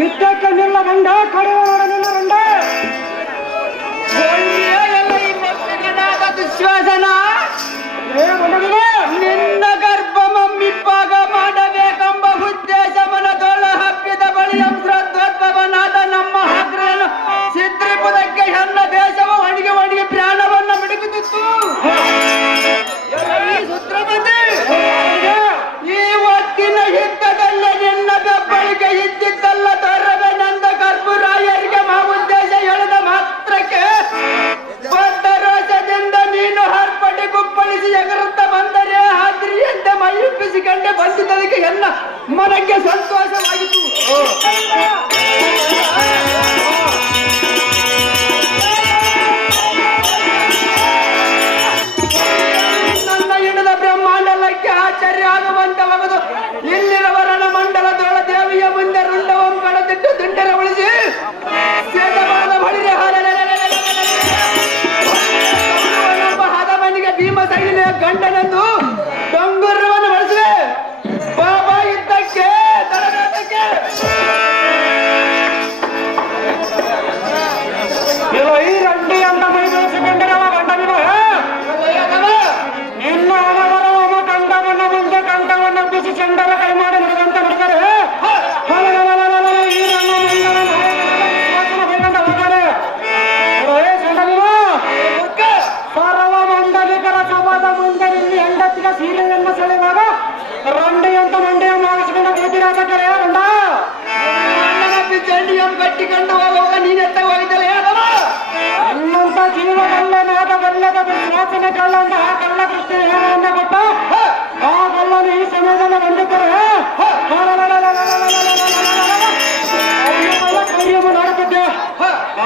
ಯುದ್ಧಕ್ಕೆ ನಿಲ್ಲ ಗಂಡ ಕಡಿಮೆ ಮಾಡಲಿಲ್ಲ ಗಂಡ ದುಶ್ವಾಸನ ನಿನ್ನ ಗರ್ಭ ಮಮ್ಮಿಪ್ಪಾಗ ಮಾಡಬೇಕೆಂಬ ಉದ್ದೇಶ ಮನದೊಳ ಹಬ್ಬಿದ ಬಳಿಯ ಶ್ರದ್ಧೋದ್ಭವನಾದ ನಮ್ಮ ಹಾಗ್ರನು ಸಿದ್ರಿಪುದಕ್ಕೆ ಹೆಣ್ಣ ದೇಶವು ಒಣಗಿ ಒಣಗಿ ಪ್ರಾಣವನ್ನು ಮಿಡುಗುತ್ತಿತ್ತು. ಈ ಹೊತ್ತಿನ ಯುದ್ಧದಲ್ಲೇ ನಿನ್ನ ಬೆಬ್ಬಳಿಗೆ ಇದ್ದಿದ್ದಲ್ಲ ತರವೇ ನಂದ ಕರ್ಪುರಾಯರಿಗೆ ಉದ್ದೇಶ ಹೇಳಿದ ಮಾತ್ರಕ್ಕೆ ಬದ್ಧ ರೋಷದಿಂದ ನೀನು ಹಾರ್ಪಡಿ ಗುಪ್ಪಳಿಸಿ ಎಗರುತ್ತಾ ಬಂದರೆ ಹಾದ್ರಿಯಂತೆ ಮೈಯುಪ್ಪಿಸಿಕೊಂಡೆ ಬಂದಿದ್ದದಕ್ಕೆ ಎಲ್ಲ ಮನಕ್ಕೆ ಸಂತೋಷವಾಗಿತ್ತು. ನನ್ನ ಹಿಡಿದ ಬ್ರಹ್ಮಾಂಡಲಕ್ಕೆ ಆಶ್ಚರ್ಯ ಆಗುವಂತವಾಗದು. ಇಲ್ಲಿನವರನ ಮಂಡಲದೊಳ ದೇವಿಯ ಮುಂದೆ ರುಂಡವಂ ಕಳೆದಿಟ್ಟು ದುಂಡರ ಉಳಿಸಿ ಸೇದವಾದ ಬಳಿರೆ ಹದಮನಿಗೆ ಭೀಮಸೈನಿಯ ಗಂಡನೆಂದು ಡೊಂಗುರವನ್ನು ಬಳಸಿದೆ. ಬಾಬಾ ಯುದ್ಧಕ್ಕೆ ತಡನಾಟಕ್ಕೆ ಈ ರಂಡಿ ಅಂತ ಮೈ ಬೆಳೆಸಿಕೊಂಡರವ ಗಂಡನಿವ ಇನ್ನು ಅವರ ಒಮ್ಮ ಕಂಠವನ್ನು ಮುಂದೆ ಕಂಠವನ್ನು ಬಿಸಿ ಚಂಡರ ಕೈ ಮಾಡಿ ನಡೆದಂತ ಬಿಡ್ತಾರೆ. ಈ ಸರ್ವ ಮಂಡಲಿಕರ ಸಭಾದ ಮುಂದೆ ಇಲ್ಲಿ ಹೆಂಡತಿಗ ಸೀರೆಯನ್ನು ಸೆಳೆವಾಗ ರಂಡಿ ಅಂತ ಮಂಡಿಯ ಮಾಡಿಸಿಕೊಂಡು ಕೂತಿರಾಗರೆ ಗಂಡ ಚಂಡಿಯಂ ಕಟ್ಟಿಕೊಂಡು ಹೋಗುವಾಗ ನೀನೆತ್ತ ಹೋಗಿದ್ದಲ್ಲ ಇನ್ನಂತ ಜೀವಗಲ್ಲ ನಾದವಲ್ಲದ ವಿಶ್ವಾಸನ ಕಳ್ಳ ಅಂತ ಆ ಕಳ್ಳ ಕೃಷ್ಣ ಹೇಳನ್ನ ಕೊಟ್ಟ ಆ ಕಳ್ಳನು ಈ ಸಮಯದಲ್ಲಿ ಬಂದಿದ್ದರೆ ಕಾರ್ಯವನ್ನು ಮಾಡುತ್ತಿದ್ದೆ.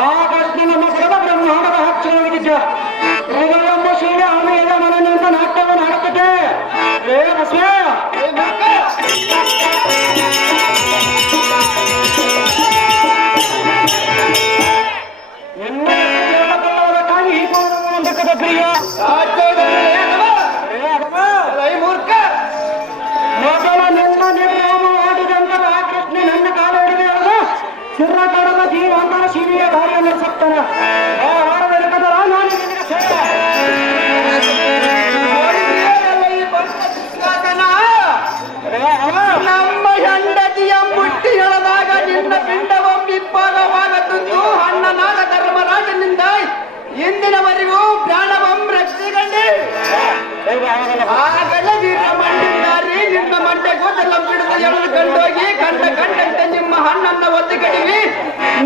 ಆ ಕೃಷ್ಣ ನಮ್ಮ ಬರದ ಬ್ರಹ್ಮಾಂಡದ ಹಚ್ಚಲಾಗಿದ್ದೆ. ಹೃದಯಮ್ಮ ಶೀಲೆ ಆಮೆಯ ಮನನೆ ಅಂತ ನಾಟ್ಯವನ್ನು ಆಡುತ್ತಿದ್ದೆ. ಏ ಬಸವ ಮೊದಲ ನಿನ್ನ ನಿರ್ನಾಮ ಮಾಡಿದಂತ ಆ ಕೃಷ್ಣ ನನ್ನ ಕಾಲ ಹಿಡಿದು ಹೇಳಿದ ಸಿರ್ರಕಡದ ಜೀವಾಂತರ ಶಿವಿಯ ಕಾರ್ಯ ನಡೆಸುತ್ತಾನೆ. ಆ ಹಾರದರ ನಾನು ನಿನಗೆ ಸೇವೆ ನಮ್ಮ ಹೆಂಡತಿಯ ಮುಟ್ಟಿ ಎಳೆದಾಗ ನಿನ್ನ ಪಿಂಡವೊಂಬಿಪ್ಪಾಗವಾಗದ್ದು ಅಣ್ಣನಾದ ಧರ್ಮರಾಜನಿಂದ ಇಂದಿನವರೆಗೂ ಪ್ರಾಣವಂ ರಕ್ಷಿಸಂಡಿ ಆಗಲೇ ನಿನ್ನ ಮಂಡಿದ್ದಾರೆ. ನಿನ್ನ ಮಂಡೆ ಕೂದಲ ಬಿಡದ ಎಳೆದು ಕಂಡೋಗಿ ಕಂಡಂತೆ ನಿಮ್ಮ ಹಣ್ಣನ್ನ ಒದ್ದು ಕಡಿವಿ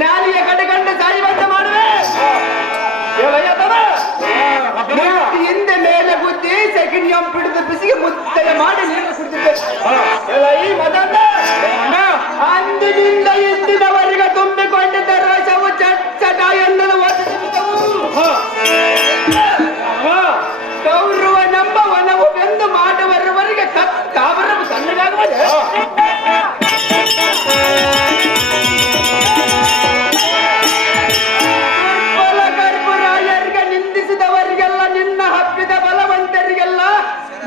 ನಾಲಿಗೆ ಕಡೆಗಂಡು ಸಾಯುವಂತೆ ಮಾಡುವೆ. ಹಿಂದೆ ಮೇಲೆ ಬುದ್ಧಿ ಸೆಕೆಂಡ್ ಬಿಡಿದು ಬಿಸಿಗೆ ಮುದ್ದೆಯ ಮಾಡಿ ನೀರು ಕುಡಿದಿದ್ದೆ. ಈ ಮದನ ಅಂದಿನಿಂದ ಇಂದಿನವರೆಗೆ ತುಂಬಿಕೊಂಡಿದ್ದ ರೋಷವು ಚಟ ಎನ್ನಲು ಗೌರವ ನಂಬ ವನವು ಬೆಂದು ಮಾಡುವವರೆಗೆ ಕಾವರವು ತಣ್ಣಗಾಗುವುದು. ಕರ್ಪುರಾಯರಿಗೆ ನಿಂದಿಸಿದವರಿಗೆಲ್ಲ ನಿನ್ನ ಹಬ್ಬಿದ ಬಲವಂತರಿಗೆಲ್ಲ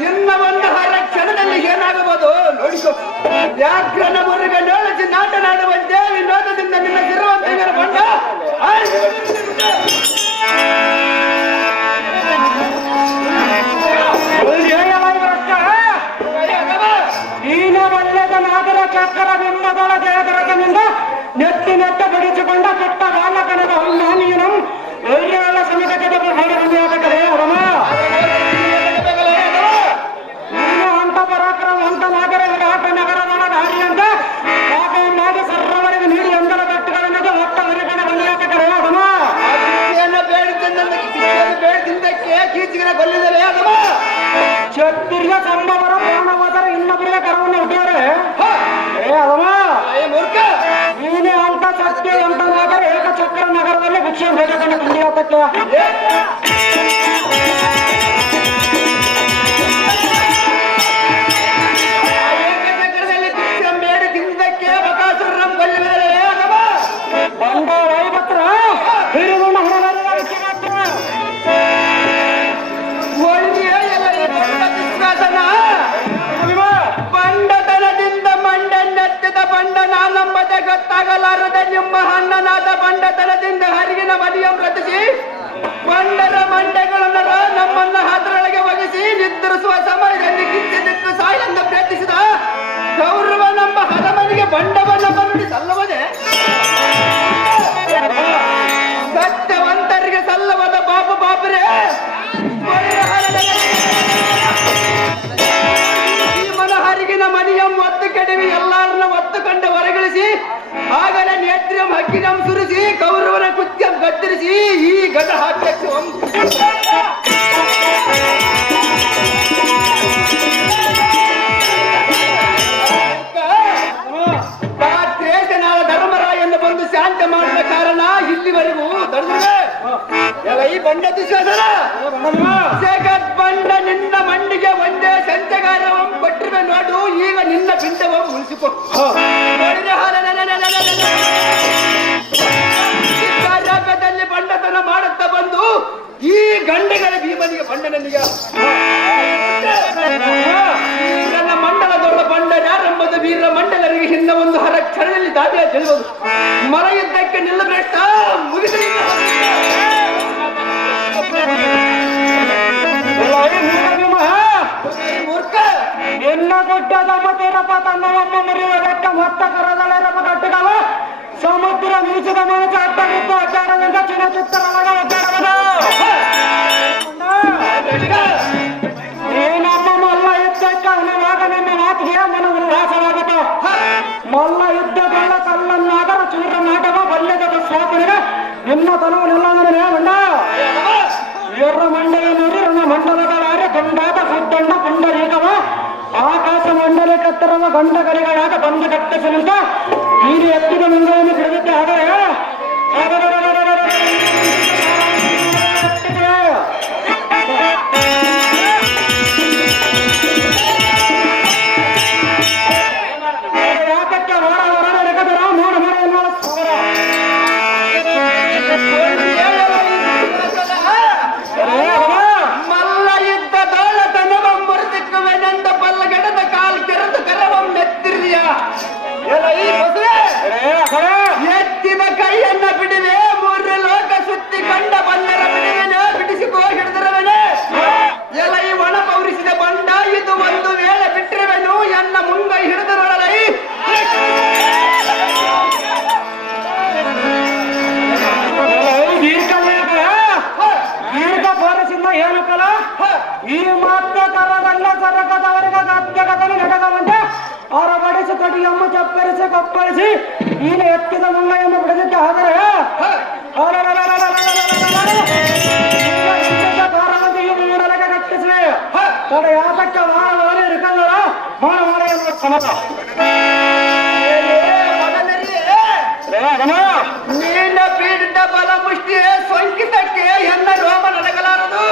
ನಿನ್ನ ಒಂದು ಹರ ಕ್ಷಣದಲ್ಲಿ ಏನಾಗಬಹುದು ನೋಡಿಕೊ. ವ್ಯಾಘ್ರನ ಮುರುಗ ನೋಡಿಸಿ ನಾಟನಾಡುವಂತೆ ವಿನೋದದಿಂದ ನಿನ್ನ ತಿರುವಂತ ಬಂಡ ನೀನವಲ್ಲದ ನಾಗರ ಚಕ್ರ ನಿಮ್ಮದೊಳ ದೇವರಕನಿಂದ ನೆತ್ತಿ ನೆಟ್ಟ ಬಿಡಿಸಿಕೊಂಡ ಪುಟ್ಟ ಬಾಲಕನದ ನೀನು ವೈರ್ಯಗಳ ಸಮಿತಿಗೆ ಹೊರಬಂದಿಯಾಗಲೇ ಉಡಮ ನೀನು ಅಂತ ಪರಾಕ್ರಮ ಅಂತ ನಾಗರ ಆಟ ನಗರದೊಳ ದಾರಿ ಅಂತ ಪಾಪ ಮಾಡಿ ಸರ್ವವರೆಗೆ ನೀಡಿ ಎಂದಲ ಕಟ್ಟುಗಳನ್ನದು ಹೊತ್ತ ಹೊರಗಡೆ ಬಂದಿಯಾಗಲೇ ಉಡಮ ಬೇಡದಿಂದಕ್ಕೆ ಕೀರ್ತಿಗೆ ಕೊಲ್ಲಿದರೆ ಅದಮ ಕ್ಷತ್ರಿಯ ಸಂಭವರ ಪ್ರಾಣವಾದರೆ ಇನ್ನೊಬ್ಬರಿಗೆ ಕರವನ್ನು ಹುಟ್ಟಿದರೆ ಅದಮ ಮೂರ್ಖ ನೀನೇ ಅಂತ ಸತ್ಯ ಅಂತ ನಗರ ಏಕಚಕ್ರ ನಗರದಲ್ಲಿ ಭಿಕ್ಷೆ ಬೇಡಕೊಂಡು ಬಂದಿರತಕ್ಕೆ ಏಕಚಕ್ರದಲ್ಲಿ ಭಿಕ್ಷೆ ಬೇಡದಿಂದಕ್ಕೆ ಬಕಾಸುರಂ ಕೊಲ್ಲಿದರೆ ಅದಮ ಬಂದ ವೈಪತ್ರ ಹಿರಿದುಣ ಹೊರಗಡೆ ಮಾತ್ರ ಬಂಡತನದಿಂದ ಮಂಡನ್ನ ಎತ್ತಿದ ಬಂಡ ನಾನಂಬದೆ ಗೊತ್ತಾಗಲಾರದೆ ನಿಮ್ಮ ಅಣ್ಣನಾದ ಬಂಡತನದಿಂದ ಹರಿಗಿನ ಮನೆಯ ರಚಿಸಿ ಬಂಡರ ಮಂಡೆಗಳನ್ನ ನಮ್ಮನ್ನ ಅದರೊಳಗೆ ಒಗಿಸಿ ನಿದ್ರಿಸುವ ಸಮಯದಲ್ಲಿ ಕಿತ್ತಿದ್ದು ಸಾಯಲೆಂದು ಪ್ರಯತ್ನಿಸಿದ ಗೌರವ ನಮ್ಮ ಹರಮನಿಗೆ ಬಂಡವನ್ನ ಬಂದು ಸಲ್ಲವದೆ ಸತ್ಯವಂತರಿಗೆ ಸಲ್ಲವದ ಬಾಬು ಬಾಬರೇ ಹರಿಗಿನ ಮನಿಯಂ ಒತ್ತು ಕೆಡವಿ ಎಲ್ಲಾರನ್ನ ಒತ್ತುಕೊಂಡು ಹೊರಗಿಳಿಸಿ ಆಗಲೇ ನೇತ್ರಿಯಂ ಹಕ್ಕಿನಂ ಸುರಿಸಿ ಕೌರವನ ಕುತ್ಯಂ ಕತ್ತರಿಸಿ ಈ ಗಡ ಹಾಕಬೇಕು ಧರ್ಮರಾಯನ್ನು ಬಂದು ಶಾಂತ ಮಾಡಿದ ಕಾರಣ ಇಲ್ಲಿವರೆಗೂ ಎಲ್ಲ ಈ ಬಂಡ ದಿಶಾಸನ ಜಗತ್ ಬಂಡ ನಿನ್ನ ಮಂಡಿಗೆ ಒಂದೇ ಸಂಚಗಾರವಂ ಕೊಟ್ಟಿರುವೆ ನೋಡು ಈಗ ನಿನ್ನ ಪಿಂಡವಂ ಉಳಿಸಿಕೊ ರಾಜ್ಯದಲ್ಲಿ ಬಂಡತನ ಮಾಡುತ್ತಾ ಬಂದು ಈ ಗಂಡೆಗಳ ಭೀಮನಿಗೆ ಬಂಡನಿಗೆ ನನ್ನ ಮಂಡಲದೊಳ ಬಂಡ ಯಾರೆಂಬುದು ವೀರ ಮಂಡಲರಿಗೆ ಹಿಂದೆ ಒಂದು ಹರ ಕ್ಷಣದಲ್ಲಿ ದಾದಿಯ ತಿಳಿಯುವುದು ಮರ ಯುದ್ಧಕ್ಕೆ ನಿಲ್ಲಬೇಡ ಮುಗಿದ ಮೂರ್ಖ ಎನ್ನ ಗುಡ್ಡದ ಮತೇನಪ್ಪ ತನ್ನವಮ್ಮ ಮುರಿಯುವ ಬೆಟ್ಟ ಮೊತ್ತ ಕರದಳೆರಪ ಕಟ್ಟಗವ ಸಮುದ್ರ ಮೀಸಿದ ಮನಸ್ಸು ಅಡ್ಡಗಿದ್ದು ಅಡ್ಡಾಡದಿಂದ ಚಿನ್ನ ಚಿತ್ತರವಾಗ ಅಡ್ಡಾಡವನು ಏನಮ್ಮ ಮಲ್ಲ ಯುದ್ಧಕ್ಕೆ ಅವನವಾಗ ನಿಮ್ಮ ಮಾತಿಗೆ ಮನ ಉಲ್ಲಾಸವಾಗುತ್ತ ಮಲ್ಲ ಯುದ್ಧಗಳ ಕಲ್ಲನ್ನಾದರ ಚೂರ ನಾಟಕ ಬಲ್ಯದ ಸ್ವಾತನಿಗೆ ನಿನ್ನ ತನವನ್ನೆಲ್ಲ ನನಗೆ ಬಂಡ ಎರ್ರ ಮಂಡಲ ನೋಡಿ ನನ್ನ ಮಂಡಲಗಳಾರೆ ಗಂಡಾದ ಸುದ್ದಣ್ಣ ಪುಂಡರೀಕವ ಆಕಾಶ ಮಂಡಲ ಕತ್ತರವ ಗಂಡಗರಿಗಳಾದ ಬಂದ ಕಟ್ಟಿಸಲಿಂದ ನೀನು ಎತ್ತಿದ ಮುಂಗವನ್ನು ಬಿಡುತ್ತೆ ಆದರೆ ಯಾಕಕ್ಕೆ ಹೊರ ಹೊರ ಲೆಕ್ಕದರ ಮೋಡ ಮರ ಎನ್ನುವ ಮಲ್ಲ ಯುದ್ಧ ದೌಲತನವ ಮುರಿದಿಕ್ಕುವೆನೆಂದ ಬಲ್ಲಗಡದ ಕಾಲ್ ಕೆರೆದು ಕರವಂ ನೆತ್ತಿರಿಯ ಎತ್ತಿದ ಕೈಯನ್ನ ಬಿಡುವೆ ಮೂರು ಲೋಕ ಸುತ್ತಿ ಕಂಡ ಬಲ್ಲರ ಬಿಡುವೆನೆ ಬಿಡಿಸಿಕೋ ಹಿಡಿದಿರುವೆನೆ ಎಲ್ಲ ಈ ಒಣ ಪೌರಿಸಿದ ಬಂಡ ಇದು ಒಂದು ವೇಳೆ ಬಿಟ್ಟಿರುವೆನು ಎನ್ನ ಮುಂಗೈ ಹಿಡಿದಿರೊಳಲೈ ದೀರ್ಘ ಪೋಲಿಸಿಂದ ಏನಕ್ಕಲ್ಲ ಈ ಮಾತ್ರ ಕರದಲ್ಲ ಸರಕದವರಿಗೆ ಗದ್ದೆಗದನು ನಡೆದವಂತೆ ಅವರ ಬಡಿಸಿ ಕಡಿಯಮ್ಮ ಚಪ್ಪರಿಸಿ ಕಪ್ಪಳಿಸಿ ಈಗ ಎತ್ತಿದ ಮುಂಗೈಯನ್ನು ಬಿಡದಿದ್ದೆ ಆದರೆ ಮೂಡಲಕ್ಕೆ ಕಟ್ಟಿಸಿವೆ ತಡ ಯಾತಕ್ಕೆ ಮಾಡ ಮನೆ ಇರ್ಕಂದರ ಮಾಡ ಮಾಡ ಎನ್ನುವ ಸಮತ ನೀನ ಪೀಡಿತ ಬಲ ಮುಷ್ಟಿಯೇ ಸೋಂಕಿತಕ್ಕೆ ಎನ್ನ ರೋಮ ನನಗಲಾರದು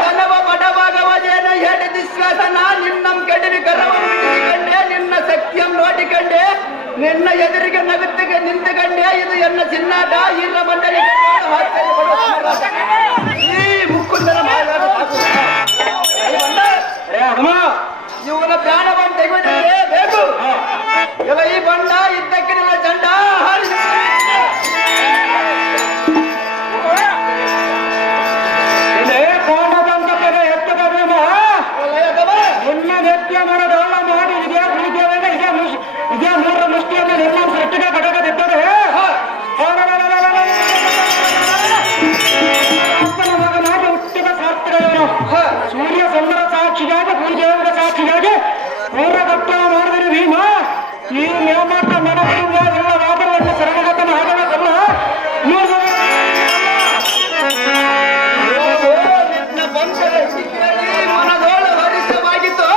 ಧನವ ಬಡವಾಗವದೇನ ಹೇಳಿ ವಿಶ್ವಾಸನ ನಿನ್ನಂ ಕೆಡವಿ ಗರ್ವೇ ನಿನ್ನ ಸತ್ಯಂ ನೋಡಿಕೊಂಡೆ ನಿನ್ನ ಎದುರಿಗೆ ನಗುತ್ತಿಗೆ ನಿಂತುಕೊಂಡೆ ಇದು ಎನ್ನ ಚಿನ್ನಾಟ ಇಲ್ಲ ಮಂಡಳಿ ಈ ಮುಕ್ಕುಂದರ ಇವನ ಪ್ರಾಣವನ್ನು ತೆಗೆದುಕೊಳ್ಳೇ ಬೇಕು ಎಲ್ಲ ಈ ಬಂಡ ಇದ್ದಕ್ಕೆ ನಿನ್ನ ಚಂಡ ಕೋಣದಂತ ಪದ ಎತ್ತದ ನಿನ್ನ ನೆತ್ಯ ಮನದೊಳ್ಳ ಮಾಡಿ ಇದೇ ಮೂರ ಮುಷ್ಟಿಯನ್ನು ನಿರ್ಮಾಣ ಸೃಷ್ಟಿಗೆ ಕಡಗದಿದ್ದರೆ ಮಗ ಮಾಡಿ ಹುಟ್ಟಿದ ಶಾಸ್ತ್ರವೇನು ಸೂರ್ಯ ಚಂದ್ರ ಸಾಕ್ಷಿಗಾಗಿ ಭೂದೇವರ ಸಾಕ್ಷಿಗಾಗಿ ಮೂರ ಗಪ್ಪ ಮಾಡಿದರೆ ಭೀಮ ಈ ನೇಮಕ ಮನಸ್ಸಿನ ವಾದವನ್ನು ಸರಗತನ ಆಗಬೇಕಲ್ಲ ಮನದೋಳು ಹರಿತವಾಗಿತ್ತು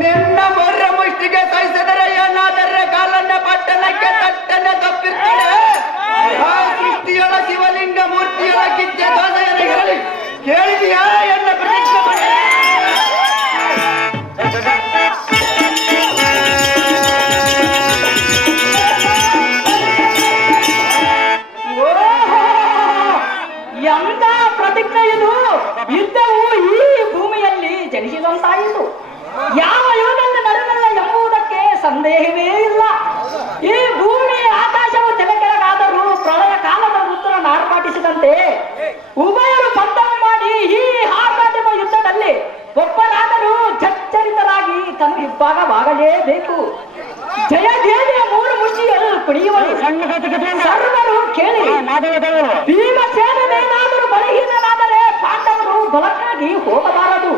ನಿನ್ನ ಮೊರ್ರ ಮುಷ್ಟಿಗೆ ಸಹಿಸಿದರೆ ಏನಾದರೆ ಕಾಲನ್ನ ಪಟ್ಟಣಕ್ಕೆ ತಟ್ಟನೆ ತಪ್ಪಿರ್ತಾರೆ ಆ ಸೃಷ್ಟಿಯೊಳ ಶಿವಲಿಂಗ ಮೂರ್ತಿಯೊಳ ಕಿಚ್ಚೆ ದೋಸೆಯನ್ನು ಹೇಳಿ ಕೇಳಿದೆಯಾ ಎನ್ನ ಪ್ರತಿಜ್ಞೆ ಮಾಡಿ ಎಂತ ಪ್ರತಿಜ್ಞೆಯದು ಯುದ್ಧವು ಈ ಭೂಮಿಯಲ್ಲಿ ಜನಿಸಿದಂತಾಯಿತು ಯಾವ ಯೋಗದ ನಡುವೆಲ್ಲ ತನು ಇಬ್ಬಾಗವಾಗಲೇಬೇಕು. ಜಯದೇವಿಯ ಮೂರು ಮುಷ್ಟಿಗಳು ಕುಣಿಯುವರು. ಸರ್ವರು ಕೇಳಿ, ಭೀಮಸೇನೇನಾದರೂ ಬಲಹೀನನಾದರೆ ಪಾಂಡವರು ಬಲಕ್ಕಾಗಿ ಹೋಗಬಾರದು.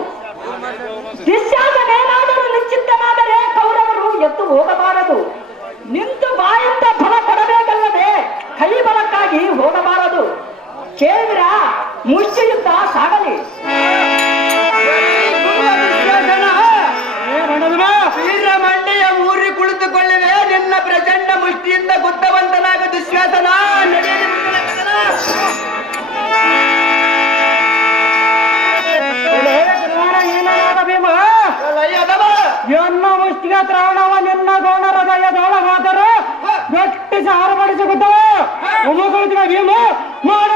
ದುಶ್ಯಾಸನೇನಾದರೂ ನಿಶ್ಚಿಂತನಾದರೆ ಕೌರವರು ಎದ್ದು ಹೋಗಬಾರದು. ನಿಂತು ಬಾಯಿಂದ ಫಲ ಕೊಡಬೇಕಲ್ಲದೆ ಕೈ ಬಲಕ್ಕಾಗಿ ಹೋಗಬಾರದು. ಕೇಳಿದ್ರ ಮುಷ್ಟಿ ಯುದ್ಧ ಸಾಗಲಿ. ವೀರಮಂಡೆಯ ಊರಿ ಕುಳಿತುಕೊಳ್ಳುವೆ. ನಿನ್ನ ಪ್ರಚಂಡ ಮುಷ್ಟಿಯಿಂದ ಬುದ್ಧವಂತನಾಗ ದುಶ್ಯಾಸನ. ಭೀಮ ಎನ್ನ ಮುಷ್ಟಿಗೆ ತ್ರಾಣವ ನಿನ್ನ ಗೋಣ ಹೃದಯದೊಳಗಾದರೆ ಗಟ್ಟಿ ಸಾರಪಡಿಸಿಕೊಟ್ಟವ ಒಮ್ಮೆ ಭೀಮ ಮಾಡ.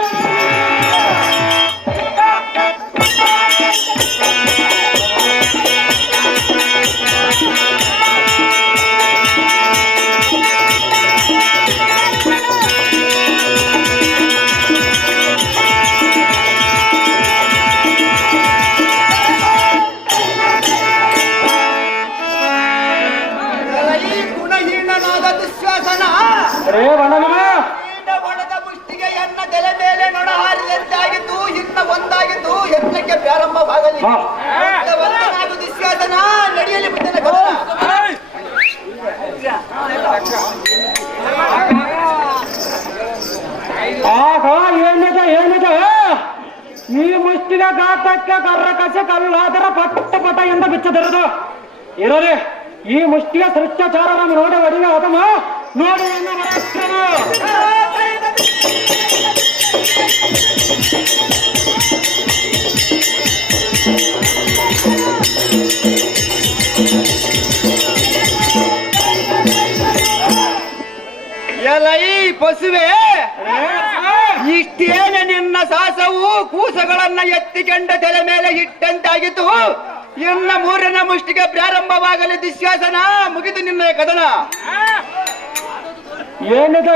ಒಣದ ಮುಷ್ಟಿಗೆ ಎನ್ನ ತಲೆ ಮೇಲೆ ನೊಣ ಹಾರಿದಂತಾಗಿದ್ದು ಇನ್ನ ಒಂದಾಗಿದ್ದು ಯತ್ನಕ್ಕೆ ಪ್ರಾರಂಭವಾಗಲಿ. ದುಶ್ಯಾಸನ ನಡೆಯಲಿ ಬಿಟ್ಟನ ಆಗ ಏನಿದೆ ಈ ಮುಷ್ಟಿಗೆ ಗಾತಕ್ಕೆ ಕರ್ರ ಕಸೆ ಕಲ್ಲಾದರ ಪಟ್ಟ ಎಂದು ಬಿಚ್ಚದಿರದು ಇರೋದೆ. ಈ ಮುಷ್ಟಿಯ ಸೃಷ್ಟಾಚಾರ ನಮ್ಗೆ ನೋಡಿ ಒಡಿಗೆ ಹೋದಮ ನೋಡಿ ಎಲೈ ಪಶುವೆ, ಇಷ್ಟೇನೆ ನಿನ್ನ ಸಾಸವು ಕೂಸಗಳನ್ನ ಎತ್ತಿಕೊಂಡ ತಲೆ ಮೇಲೆ ಇಟ್ಟಂತಾಗಿತ್ತು. ಇನ್ನ ಮೂರನ ಮುಷ್ಟಿಗೆ ಪ್ರಾರಂಭವಾಗಲಿ ದುಶ್ಯಾಸನ. ಮುಗಿದು ನಿನ್ನ ಕದನ. ಏನಿದೆ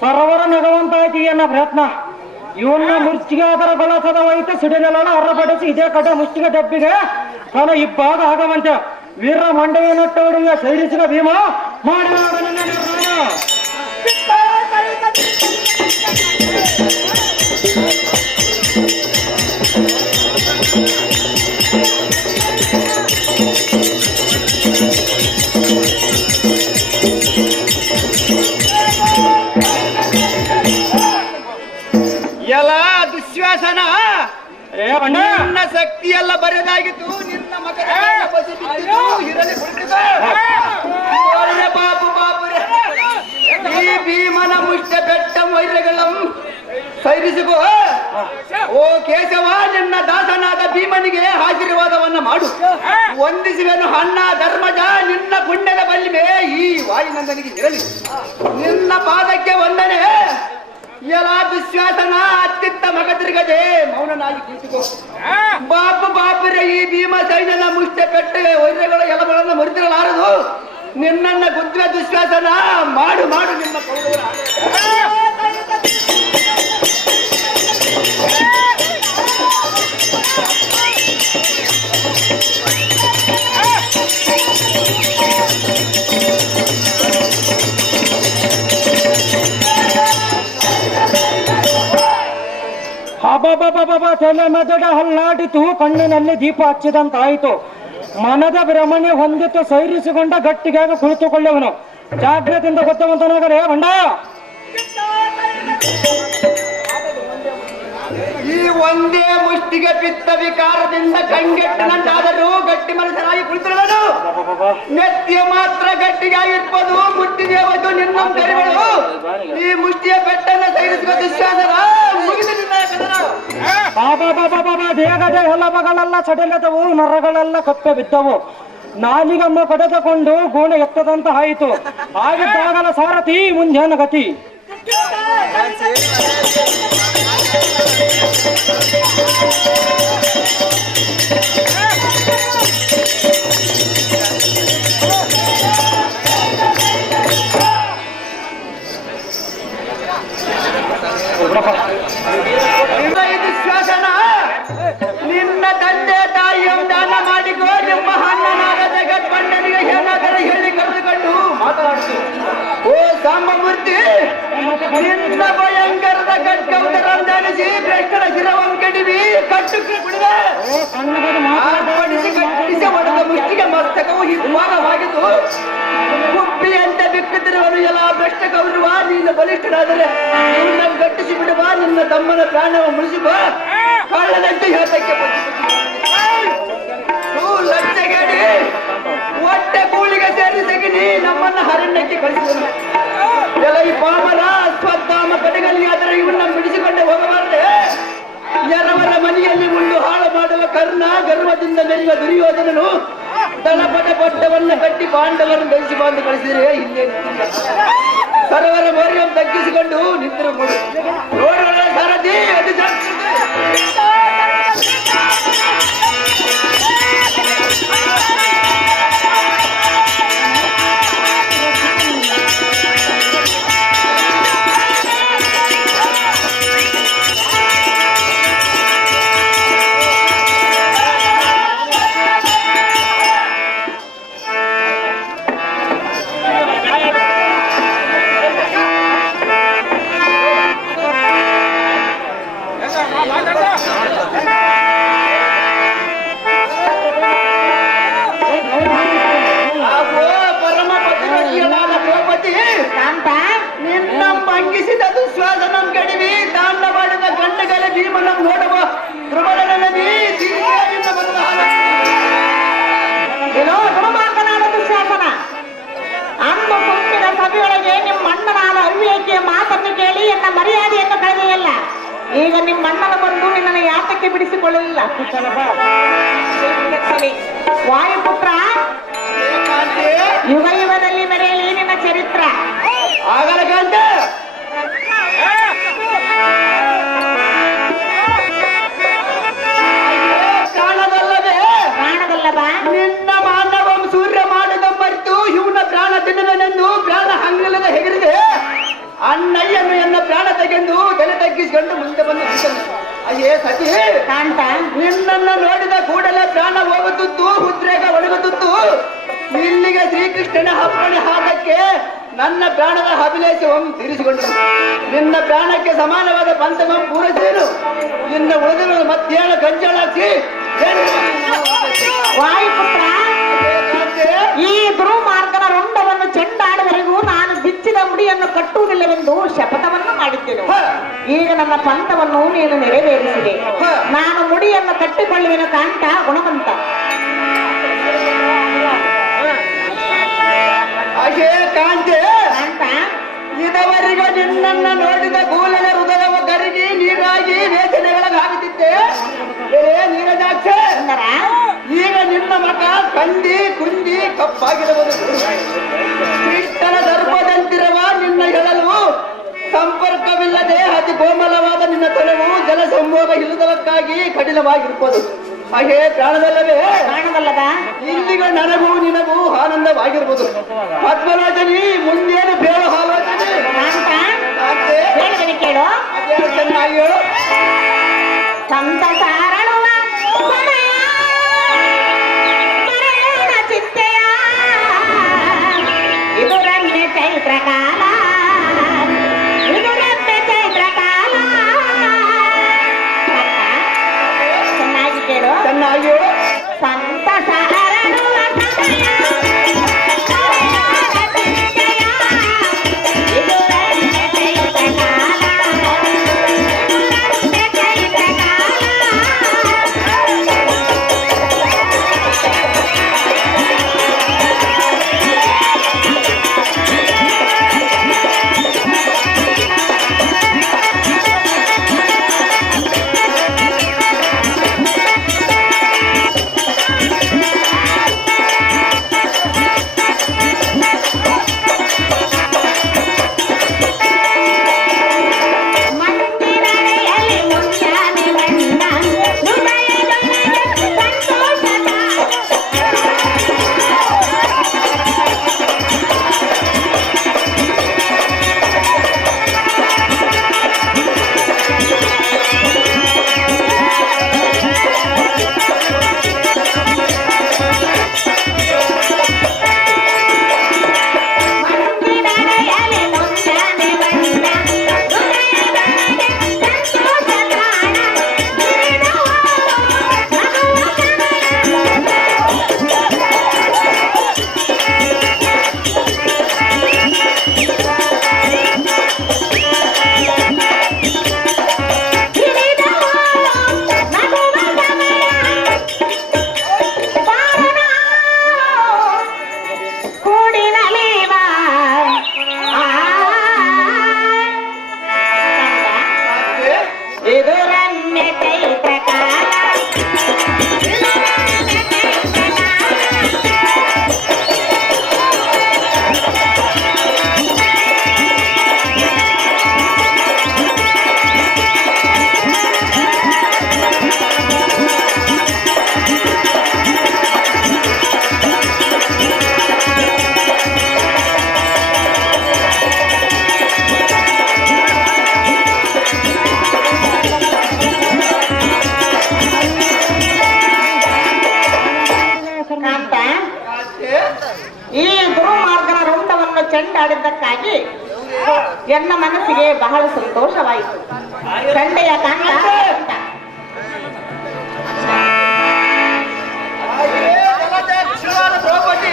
ಸರ್ವರ ನಗವಂತಾಯ್ತು ಎನ್ನ ಪ್ರಯತ್ನ. ಇವನ್ನ ಮುಷ್ಟಿಗೆ ಅದರ ಬಳಸದ ವೈತ ಸಿಡಿಲೆಲ್ಲ ಹೊರಪಡಿಸಿ ಇದೇ ಕಡೆ ಮುಷ್ಟಿಗೆ ಡಬ್ಬಿಗೆ ತನ್ನ ಇಬ್ಬಾಗ ಆಗವಂತೆ. ವೀರ ಮಂಡಯ ನಟ್ಟವಡಿಗೆ ಸೈರಿಸಿದ ಭೀಮ ಮಾಡಿ. ಎಲ್ಲ ದುಶ್ಯಾಸನ, ನಿನ್ನ ಶಕ್ತಿಯೆಲ್ಲ ಬರೆದಾಗಿತ್ತು. ನಿನ್ನ ಮಗನ ಈ ಭೀಮನ ಮುಷ್ಟ ಬೆಟ್ಟ ವೈರಗಳಂ ಸೈರಿಸಿಕೋ. ಓ ಕೇಶವ, ನಿನ್ನ ದಾಸನಾದ ಭೀಮನಿಗೆ ಆಶೀರ್ವಾದವನ್ನ ಮಾಡು. ವಂದಿಸುವೆನು ಅಣ್ಣ ಧರ್ಮಜ. ನಿನ್ನ ಪುಣ್ಯದ ಬಲ್ಲಿಮೆ ಈ ವಾಯುನಂದನಿಗೆ ಇರಲಿ. ನಿನ್ನ ಪಾದಕ್ಕೆ ವಂದನೆ. ಎಲ್ಲ ದುಶ್ಯಾಸನ ಅತ್ಯಂತ ಮಗತಿರುಗದೆ ಮೌನನಾಗಿ ಕೂತಿಕೋ. ಬಾಪುರೆ, ಈ ಭೀಮ ಸೈನ್ಯನ ಮುಷ್ಟ ಕಟ್ಟ ವೈರ್ಯಗಳ ಎಲಗಳನ್ನು ಮರೆತಿರಲಾರದು. ನಿನ್ನನ್ನ ಗುದ್ದ ದುಶ್ಯಾಸನ ಮಾಡು ನಿಮ್ಮ ಕೌರವರ. ತಲೆ ಮೆದಡ ಹಲ್ಲಾಡಿತು, ಕಣ್ಣಿನಲ್ಲಿ ದೀಪ ಹಚ್ಚಿದಂತಾಯಿತು. ಮನದ ಭ್ರಮಣೆ ಹೊಂದಿತು, ಸೈರಿಸಿಕೊಂಡ ಗಟ್ಟಿಗಾಗಿ ಕುಳಿತುಕೊಳ್ಳುವನು. ಜಾಗ್ರತೆಯಿಂದ ಗೊತ್ತವಂತನಾಗಲೇ ಬಂಡ. ಈ ಒಂದೇ ಮುಷ್ಟಿಗೆ ಬಿದ್ದ ವಿಕಾರದಿಂದ ಕಂಗೆಟ್ಟನಂತಾದರೂ ಗಟ್ಟಿ ಮನಸ್ಸನಾಗಿ ಕುಳಿತಿರುವನು. ನೆತ್ತಿಯ ಮಾತ್ರ ಗಟ್ಟಿಗಾಗಿರ್ಬೋದು, ಮುಟ್ಟಿದೇವದು ನಿನ್ನ ತೆರೆಗಳು. ಈ ಮುಷ್ಟಿಯ ಬೆಟ್ಟನ್ನ ಸೈರಿಸುವ ದುಶ್ಯಾಸನ ಮುಗಿದು ನಿನ್ನ ದೇಹದ ಹೊಲಬಗಳೆಲ್ಲ ಸಡಿಲದವು, ನರಗಳೆಲ್ಲ ಕಪ್ಪೆ ಬಿದ್ದವು. ನಾಲಿಗಮ್ಮ ಪಡೆದುಕೊಂಡು ಗೋಣ ಎತ್ತದಂತ ಆಯಿತು. ಆಗಿದ್ದಾಗಲ ಸಾರಥಿ ಮುಂದೇನ ಗತಿ. ದುಶ್ಯಾಸನ, ನಿನ್ನ ತಂದೆ ತಾಯಿಯ ದಾನ ಮಾಡಿಕೋ. ನಿಮ್ಮ ನಿನ್ನ ಭಯಂಕರದ ಕಟ್ಕೌತರಂದಾನಿಸಿ ಭ್ರಷ್ಟರ ಶಿರವಂ ಕಡಿವಿ ಕಟ್ಟು ಬಿಡುವೆ ಕಟ್ಟಿಸಿ ಹೊಡೆದ ಮುಷ್ಟಿಗೆ ಮಸ್ತಕವು ಹಿಮ್ಮಾನವಾಗಿದ್ದು ಕುಪ್ಪಿಯಂತೆ ಬಿಕ್ಕುತ್ತಿರುವನು ಎಲ್ಲ ಭ್ರಷ್ಟ ಕೌರವ ನೀನು ಬಲಿಷ್ಠನಾದರೆ ನಿನ್ನ ಗಟ್ಟಿಸಿ ಬಿಡುವ ನಿನ್ನ ತಮ್ಮನ ಪ್ರಾಣವ ಮುಳಿಸುವ ಕಳ್ಳದಂತೆ ಹೇಳ್ತಕ್ಕೆ ಲಕ್ಷಗೇಡಿ ಹೊಟ್ಟೆ ಕೂಳಿಗೆ ಸೇರಿಸಗಿನಿ ನಮ್ಮನ್ನ ಹರಣ್ಯಕ್ಕೆ ಕಳಿಸುವನು ಎಲ್ಲ ಈ ಪಾಮರ ಸ್ವಧಾಮ ಕಡೆಗಲ್ಲಿ ಆದರೆ ಇವನ್ನ ಬಿಡಿಸಿಕೊಂಡೆ ಹೋಗಬಾರದೆ ಎರವರ ಮನೆಯಲ್ಲಿ ಉಂಡು ಹಾಳು ಮಾಡುವ ಕರ್ಣ ಗರ್ವದಿಂದ ಮೆರೆಯುವ ದುರ್ಯೋಧನನು ದಳಪಟ ಪಟ್ಟವನ್ನ ಕಟ್ಟಿ ಪಾಂಡವರನ್ನು ಗಳಿಸಿ ಬಂದು ಕಳಿಸಿದರೆ ಹಿಂದೆ ಸರ್ವರ ಮೌರ್ಯಂ ತಗ್ಗಿಸಿಕೊಂಡು ನಿಂತಿರು ನೋಡೋಣ ಸಾರಥಿ ಅದು ಮಾತನ್ನು ಕೇಳಿ ಎನ್ನ ಮರ್ಯಾದೆಯನ್ನು ಕಳೆದೆಯಲ್ಲ. ಈಗ ನಿಮ್ಮ ಅಣ್ಣನ ಬಂದು ನಿನ್ನನ್ನು ಯಾತಕ್ಕೆ ಬಿಡಿಸಿಕೊಳ್ಳಲಿಲ್ಲ? ವಾಯುಪುತ್ರ, ಯುಗ ಯುಗದಲ್ಲಿ ಮೆರೆಯಲಿ ನಿನ್ನ ಚರಿತ್ರ. ಪ್ರಾಣದಲ್ಲವ ನಿನ್ನ ಮಾನವಂ ಸೂರ್ಯ ಮಾಡಿದ ಮರೆತು ಇವನ ಪ್ರಾಣ ತಿನ್ನಲೆಂದು ಪ್ರಾಣ ಹಂಗಲದ ಹೆಗರಿದೆ ಅಣ್ಣಯ್ಯನು ಎನ್ನ ಪ್ರಾಣ ತೆಗೆದು ತಲೆ ತಗ್ಗಿಸಿಕೊಂಡು ಮುಂದೆ ಬಂದು ಅಯ್ಯೇ ಸತಿ ಕಾಂತ, ನಿನ್ನನ್ನು ನೋಡಿದ ಕೂಡಲೇ ಪ್ರಾಣ ಹೋಗುತ್ತಿತ್ತು, ಉದ್ರೇಕ ಒಳಗುತ್ತಿತ್ತು. ಇಲ್ಲಿಗೆ ಶ್ರೀಕೃಷ್ಣನ ಅಪ್ಪಣೆ ಹಾಕಕ್ಕೆ ನನ್ನ ಪ್ರಾಣದ ಅಭಿಲೇಷವಂ ತೀರಿಸಿಕೊಂಡನು. ನಿನ್ನ ಪ್ರಾಣಕ್ಕೆ ಸಮಾನವಾದ ಪಂಥವಂ ಪೂರೈಸಿದನು. ನಿನ್ನ ಉಳಿದ ಮಧ್ಯಾಹ್ನ ಕಂಜಾಳಾಕ್ಷಿ ವಾಯುಪುತ್ರ, ಈ ದುರ್ಮಾರ್ಗನ ರುಂಡವನ್ನು ಚೆಂಡಾಡುವರೆಗೂ ನಾನು ಬಿಚ್ಚಿದ ಮುಡಿಯನ್ನು ಕಟ್ಟುವುದಿಲ್ಲವೆಂದು ಶಪಥವನ್ನು ಮಾಡಿದ್ದೆನು. ಈಗ ನನ್ನ ಪಂಥವನ್ನು ನೀನು ನೆರವೇರಿಸಿದೆ. ನಾನು ಮುಡಿಯನ್ನು ಕಟ್ಟಿಕೊಳ್ಳುವೆನು ಕಾಂತ ಗುಣವಂತ. ಹಾಗೆ ಕಾಂತೆ ಕಾಂತ, ಇದುವರೆಗೆ ನಿನ್ನನ್ನು ನೋಡಿದ ಕೂಲನ ಹೃದಯವ ಕರಗಿ ನೀರಾಗಿ ವೇದನೆಗಳಾಗುತ್ತಿದ್ದೆ. ನೀರಜಾಕ್ಷ, ಈಗ ನಿನ್ನ ಮಗ ಕಂದಿ ಕುಂದಿ ಕಪ್ಪಾಗಿರುವುದು. ಕೃಷ್ಣನ ದರ್ಪದಂತಿರುವ ನಿನ್ನ ಹೇಳಲು ಸಂಪರ್ಕವಿಲ್ಲದೆ ಅತಿ ಕೋಮಲವಾದ ನಿನ್ನ ತಲೆವು ಜಲ ಸಂಭೋಗ ಇಲ್ಲದಕ್ಕಾಗಿ ಕಠಿಣವಾಗಿರುವುದು. ಹಾಗೆ ಪ್ರಾಣದಲ್ಲವೇ ಪ್ರಾಣದಲ್ಲದ ಇಲ್ಲಿಗ ನನಗೂ ನಿನಗೂ ಆನಂದವಾಗಿರ್ಬೋದು. ಪದ್ಮರಾಜನಿ ಮುಂದೇನು ಬೇಡ ಆಲೋಚನೆ ಕೇಳು. ಅದೇನು ಚೆನ್ನಾಗಿ ಹೇಳು. ಸಂತ ಸಾರಳುವ ಚಿತ್ತೆಯ ಇದು ರಮ್ಯ ಚೈತ್ರ ಕಾಲ, ಇದು ರಮ್ಯ ಚೈತ್ರ ಕಾಲ. ಚೆನ್ನಾಗಿ ಕೇಳು. ಚೆನ್ನಾಗಿ ಹೇಳು. ಸಂತ ಸಾರಳುವ ಕಾಂತೆ ಈ ಗುರುಮಾರ್ಗನ ರುಂಡವನ್ನು ಚೆಂಡಾಡಿದ್ದಕ್ಕಾಗಿ ಎನ್ನ ಮನಸ್ಸಿಗೆ ಬಹಳ ಸಂತೋಷವಾಯಿತು. ಕಂಡೆಯ ಕಾಂತ ಹಾಗೆ ಜಲಜಾಕ್ಷರಾದ ದ್ರೌಪದಿ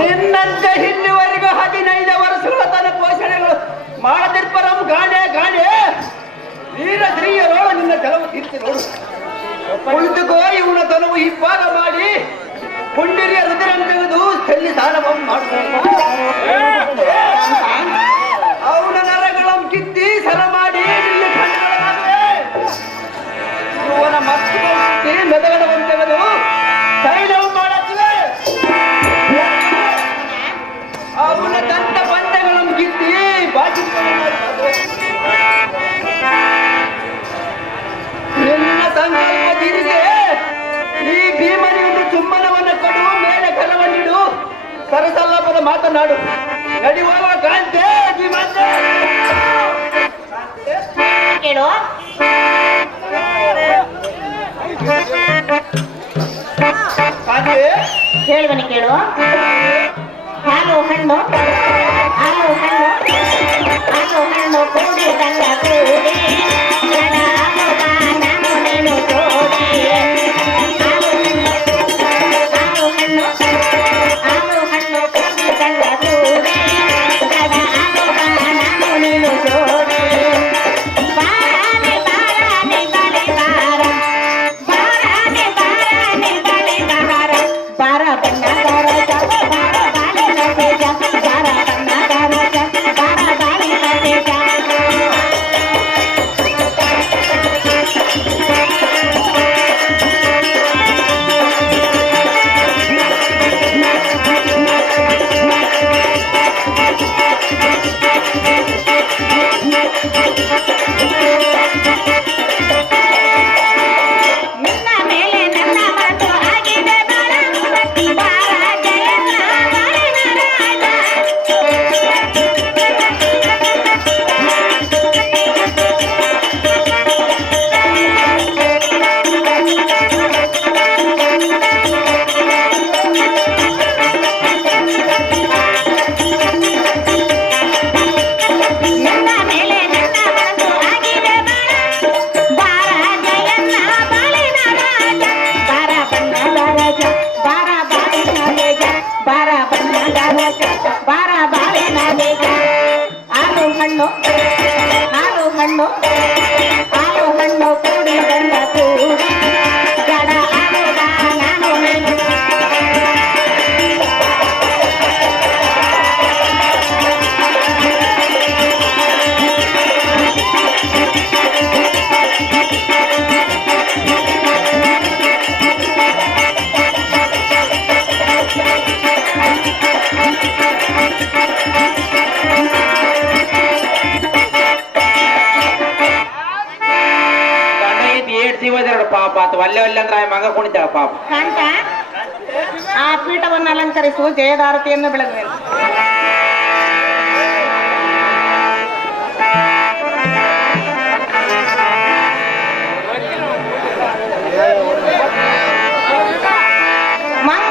ನಿನ್ನಂತೆ ಇಲ್ಲಿವರೆಗೂ 15 ವರ್ಷಗಳ ತನ್ನ ಪೋಷಣೆಗಳು ಮಾಡದಿರ್ಪರಂ ಗಾಣೆ ಗಾಣೆ ವೀರ ಸ್ತ್ರೀಯರೋಳು ನಿನ್ನ ಕೆಲವು ತೀರ್ತಿ ನೋಡು. ಕುಳಿತುಕೋ ಇವನ ತನವು ಇಬ್ಬಾಗ ಮಾಡಿ ಪುಂಡಿರಿಯ ಹೃದಯ ತೆಗೆದು ತೆಲ್ಲಿ ದಾನವನ್ನು ಮಾಡುತ್ತಾನೆ. ಅವನ ನರಗಳಂ ಕಿತ್ತಿ ಸರ ಮಾಡಿ ಇಲ್ಲಿ ಕಣ್ಣುಗಳಾಗವೆ ಇವನ ಮಕ್ಕಳು ಮೆದಗಡವನ್ನು ತೆಗೆದು ತೈಲವು ಮಾಡುತ್ತಿವೆ. ಅವನ ದಂತ ಬಂಡೆಗಳನ್ನು ಕಿತ್ತಿ ಬಾಕಿ ನಿನ್ನ ಸಂಕಲ್ಪದಿರಿಗೆ ಈ ಭೀಮನಿಗೆ ಚುಂಬನವನ್ನು ಕೊಡು, ಮೇಲೆ ಕಲವನ್ನಿಡು, ಸರಸಲ್ಲಪದ ಮಾತನಾಡು. ನಡೆಯುವ ಕಾಂತೆ ಭೀಮಂತೆ ಕೇಳು. ಕಾಂತೆ ಹೇಳುವನಿ ಕೇಳು. ಹಾಲು ಹಣ್ಣು ಹಾಲು ಹಣ್ಣು ಹಾಲು ಹಣ್ಣು ಕೂಡಿ ತಂದ ಕೂಡಿ ನಾನು ನೀನು ಕೂಡಿ ಹಾಲು ಹಣ್ಣು ಹಾಲು ಹಣ್ಣು ಕೂಡಿ ತಂದ ಕೂಡಿ ನಾನು ನೀನು ಕೂಡಿ ಬಾರಾನೆ ಬಾರಾನೆ ಬಲೆ ಬಾರ ಬಾರಾನೆ ಬಾರಾನೆ ಬಲೆ ಬಾರ ಬಾರ ಬಣ್ಣಗಾರ ಬಾರ ಬಾಳೆ ನಟೇಜ ಬಾರ ಬಣ್ಣಗಾರ ಬಾರ ಬಾಳೆ ನಟೇಜ ನಿನ್ನ ಮೇಲೆ ನನ್ನ ಮಾತು ಆಗಿದೆ ಬಾರ ಬಾರ ಜಯನ್ನ ಬಾಳಿನ ನಿನ್ನ ಮೇಲೆ ನನ್ನ ಮಾತು ಆಗಿದೆ ಬಾರ ಜಯನ್ನ ಬಾಳಿನ ರಾಜ ಬಾರ ಬಣ್ಣದ ರಾಜ ಬಾರ ಬಾಳಿನ ಬೇಗ ಬಾರ ಬಣ್ಣದ ರಾಜ ಬಾರ ಬಾಳಿನ ಬೇಗ ಹಾಲು ಹಣ್ಣು ಹಾಲು ಹಣ್ಣು ಹಾಲು ಹಣ್ಣು ಕೂಡಿ ಬಂದ ಕೂಡಿ ಜಡ ಆಗುವ ನಾನು ನೀನು ಪಾಪ ಅಥವಾ ಅಲ್ಲೇ ಅಲ್ಲೇ ಅಂದ್ರೆ ಆ ಮಗ ಕುಣಿತಾಳ ಪಾಪ. ಕಾಂತ ಆ ಪೀಠವನ್ನು ಅಲಂಕರಿಸು, ಜಯದಾರತಿಯನ್ನು ಬೆಳಗುವೆನು.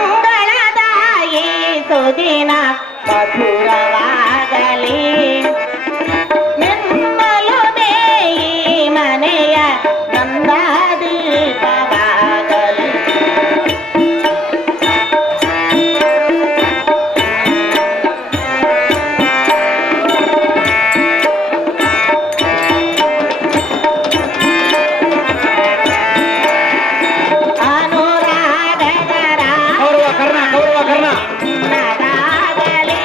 ಮಂಗಳದಾಯಿ ಸುದಿನ ಮಧುರವಾಗಲಿ ನಿಮ್ಮಲು ದೇಯಿ ಮನೆಯ ನಂದಾದೀಪವಾಗಲಿ ಅನುರಾಗದ ಕರ್ಣ ರಾಗಲಿ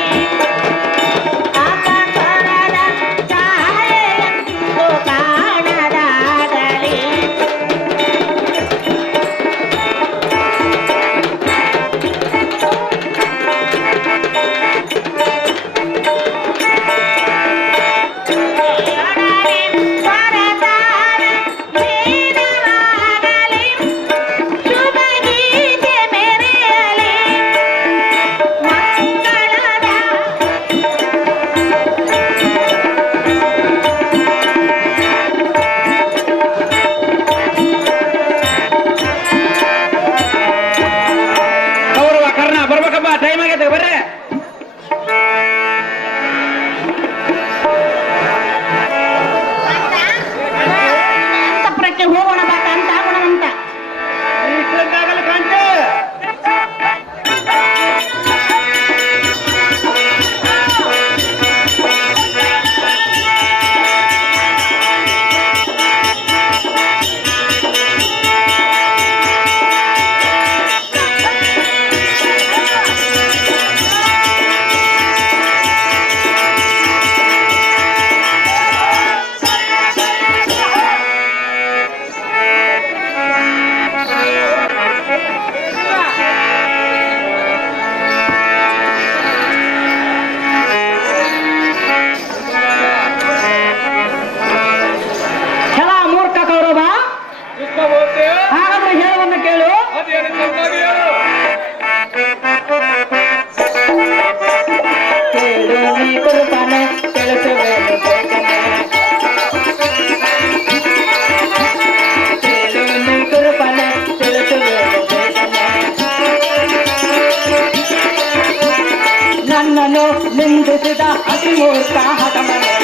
ನನ್ನನ್ನು ನಿಂದಿಸಿದ ಅತಿಮೂರ್ಖ ಹಠಮನೆ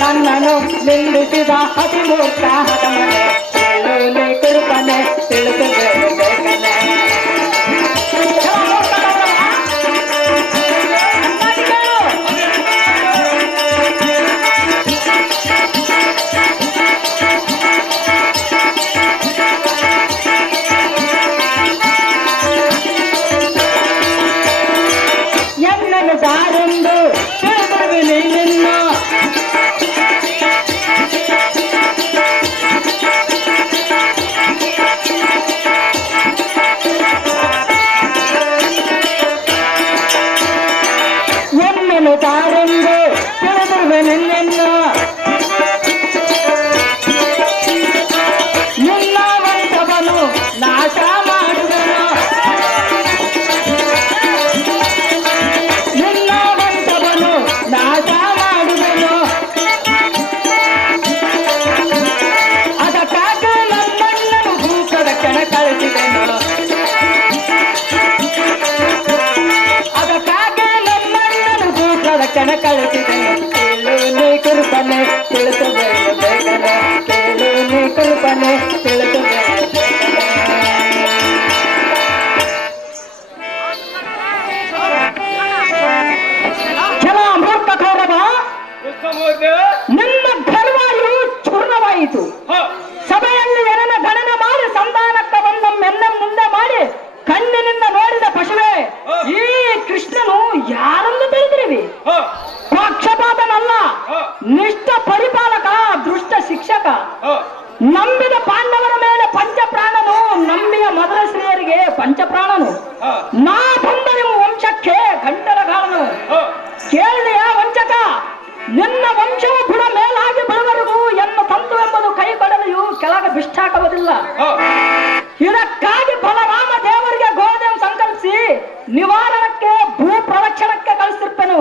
ನನ್ನನ್ನು ನಿಂದಿಸಿದ ಅತಿಮೂರ್ಖ ಹಠಮನೆ ಹೇಳೋಲೆ ಕೃಪನೆ ತಿಳಿಸಬೇಕು ಬೇಕನೆ ಎನ್ನನು ಸಾರೆಂದು ತಿಳಿದುವೆ ನಿನ್ನ ಎನ್ನನು ಸಾರೆಂದು ತಿಳಿದುವೆ ನಿನ್ನ ನಿನ್ನ ವಂಶವನ್ನು ನಾಶ ಮಾಡುವೆನು ನಿನ್ನ ವಂಶವನ್ನು ನಾಶ ಮಾಡುವೆನು ಅದಕ್ಕಾಗಿ ನನ್ನನ್ನು ಭೂಕದ ಕೆಣ ಕಳಿಸಿದೆನು ಅದಕ್ಕಾಗಿ ನನ್ನನ್ನು ಭೂಕದ ಕೆಣ ಕಳಿಸಿದೆನು ಕೇಳು ನೀ ಕೃಪನೆ ತಿಳಿಸಬೇಕು ಬೇಗನೆ ಕೇಳು ನೀ ಕೃಪನೆ ತಿಳಿಸಬೇಕು ಬೇಗನೆ ಛಲ ಮೂರ್ಖ ಕೌರವ ನಿನ್ನ ಗರ್ವಾಯು ಚೂರ್ಣವಾಯಿತು ಸಭೆಯಲ್ಲಿ ಏನನ್ನ ಗಣನೆ ಮಾಡಿ ಸಂಧಾನಕ್ಕ ಬಂದಮ್ಮೆಲ್ಲ ಮುಂದೆ ಮಾಡಿ ಕಣ್ಣಿನಿಂದ ನೋಡಿದ ಪಶುವೆ ಈ ಕೃಷ್ಣನು ಯಾರೆಂದು ತಿಳಿದಿರುವಿ ಪಕ್ಷಪಾತನಲ್ಲ ನಿಷ್ಠ ಪರಿಪಾಲಕ ದೃಷ್ಟ ಶಿಕ್ಷಕ ನಂಬಿದ ಪಾಂಡವರ ಮೇಲೆ ಪಂಚಪ್ರಾಣನು ನಂಬಿಯ ಮೊದಲ ಶ್ರೀಯರಿಗೆ ಪಂಚಪ್ರಾಣನು ನಾ ಬಂದ ನಿಮ್ಮ ವಂಶಕ್ಕೆ ಗಂಟಲಗಾರನು ಕೇಳಿದೆಯ ವಂಚಕ ನಿನ್ನ ವಂಶವ ಗುಣ ಮೇಲಾಗಿ ಬರುವವರೆಗೂ ಎನ್ನ ತಂತು ಎಂಬುದು ಕೈ ಕೊಡಲೆಯು ಕೆಳಗೆ ಬಿಷ್ಟಾಕುವುದಿಲ್ಲ ಇದಕ್ಕಾಗಿ ಬಲರಾಮ ದೇವರಿಗೆ ಗೋಧೆಯನ್ನು ಸಂಕಲ್ಪಿಸಿ ನಿವಾರಣಕ್ಕೆ ಭೂ ಪ್ರದಕ್ಷಿಣಕ್ಕೆ ಕಳಿಸಿರ್ಪೆನು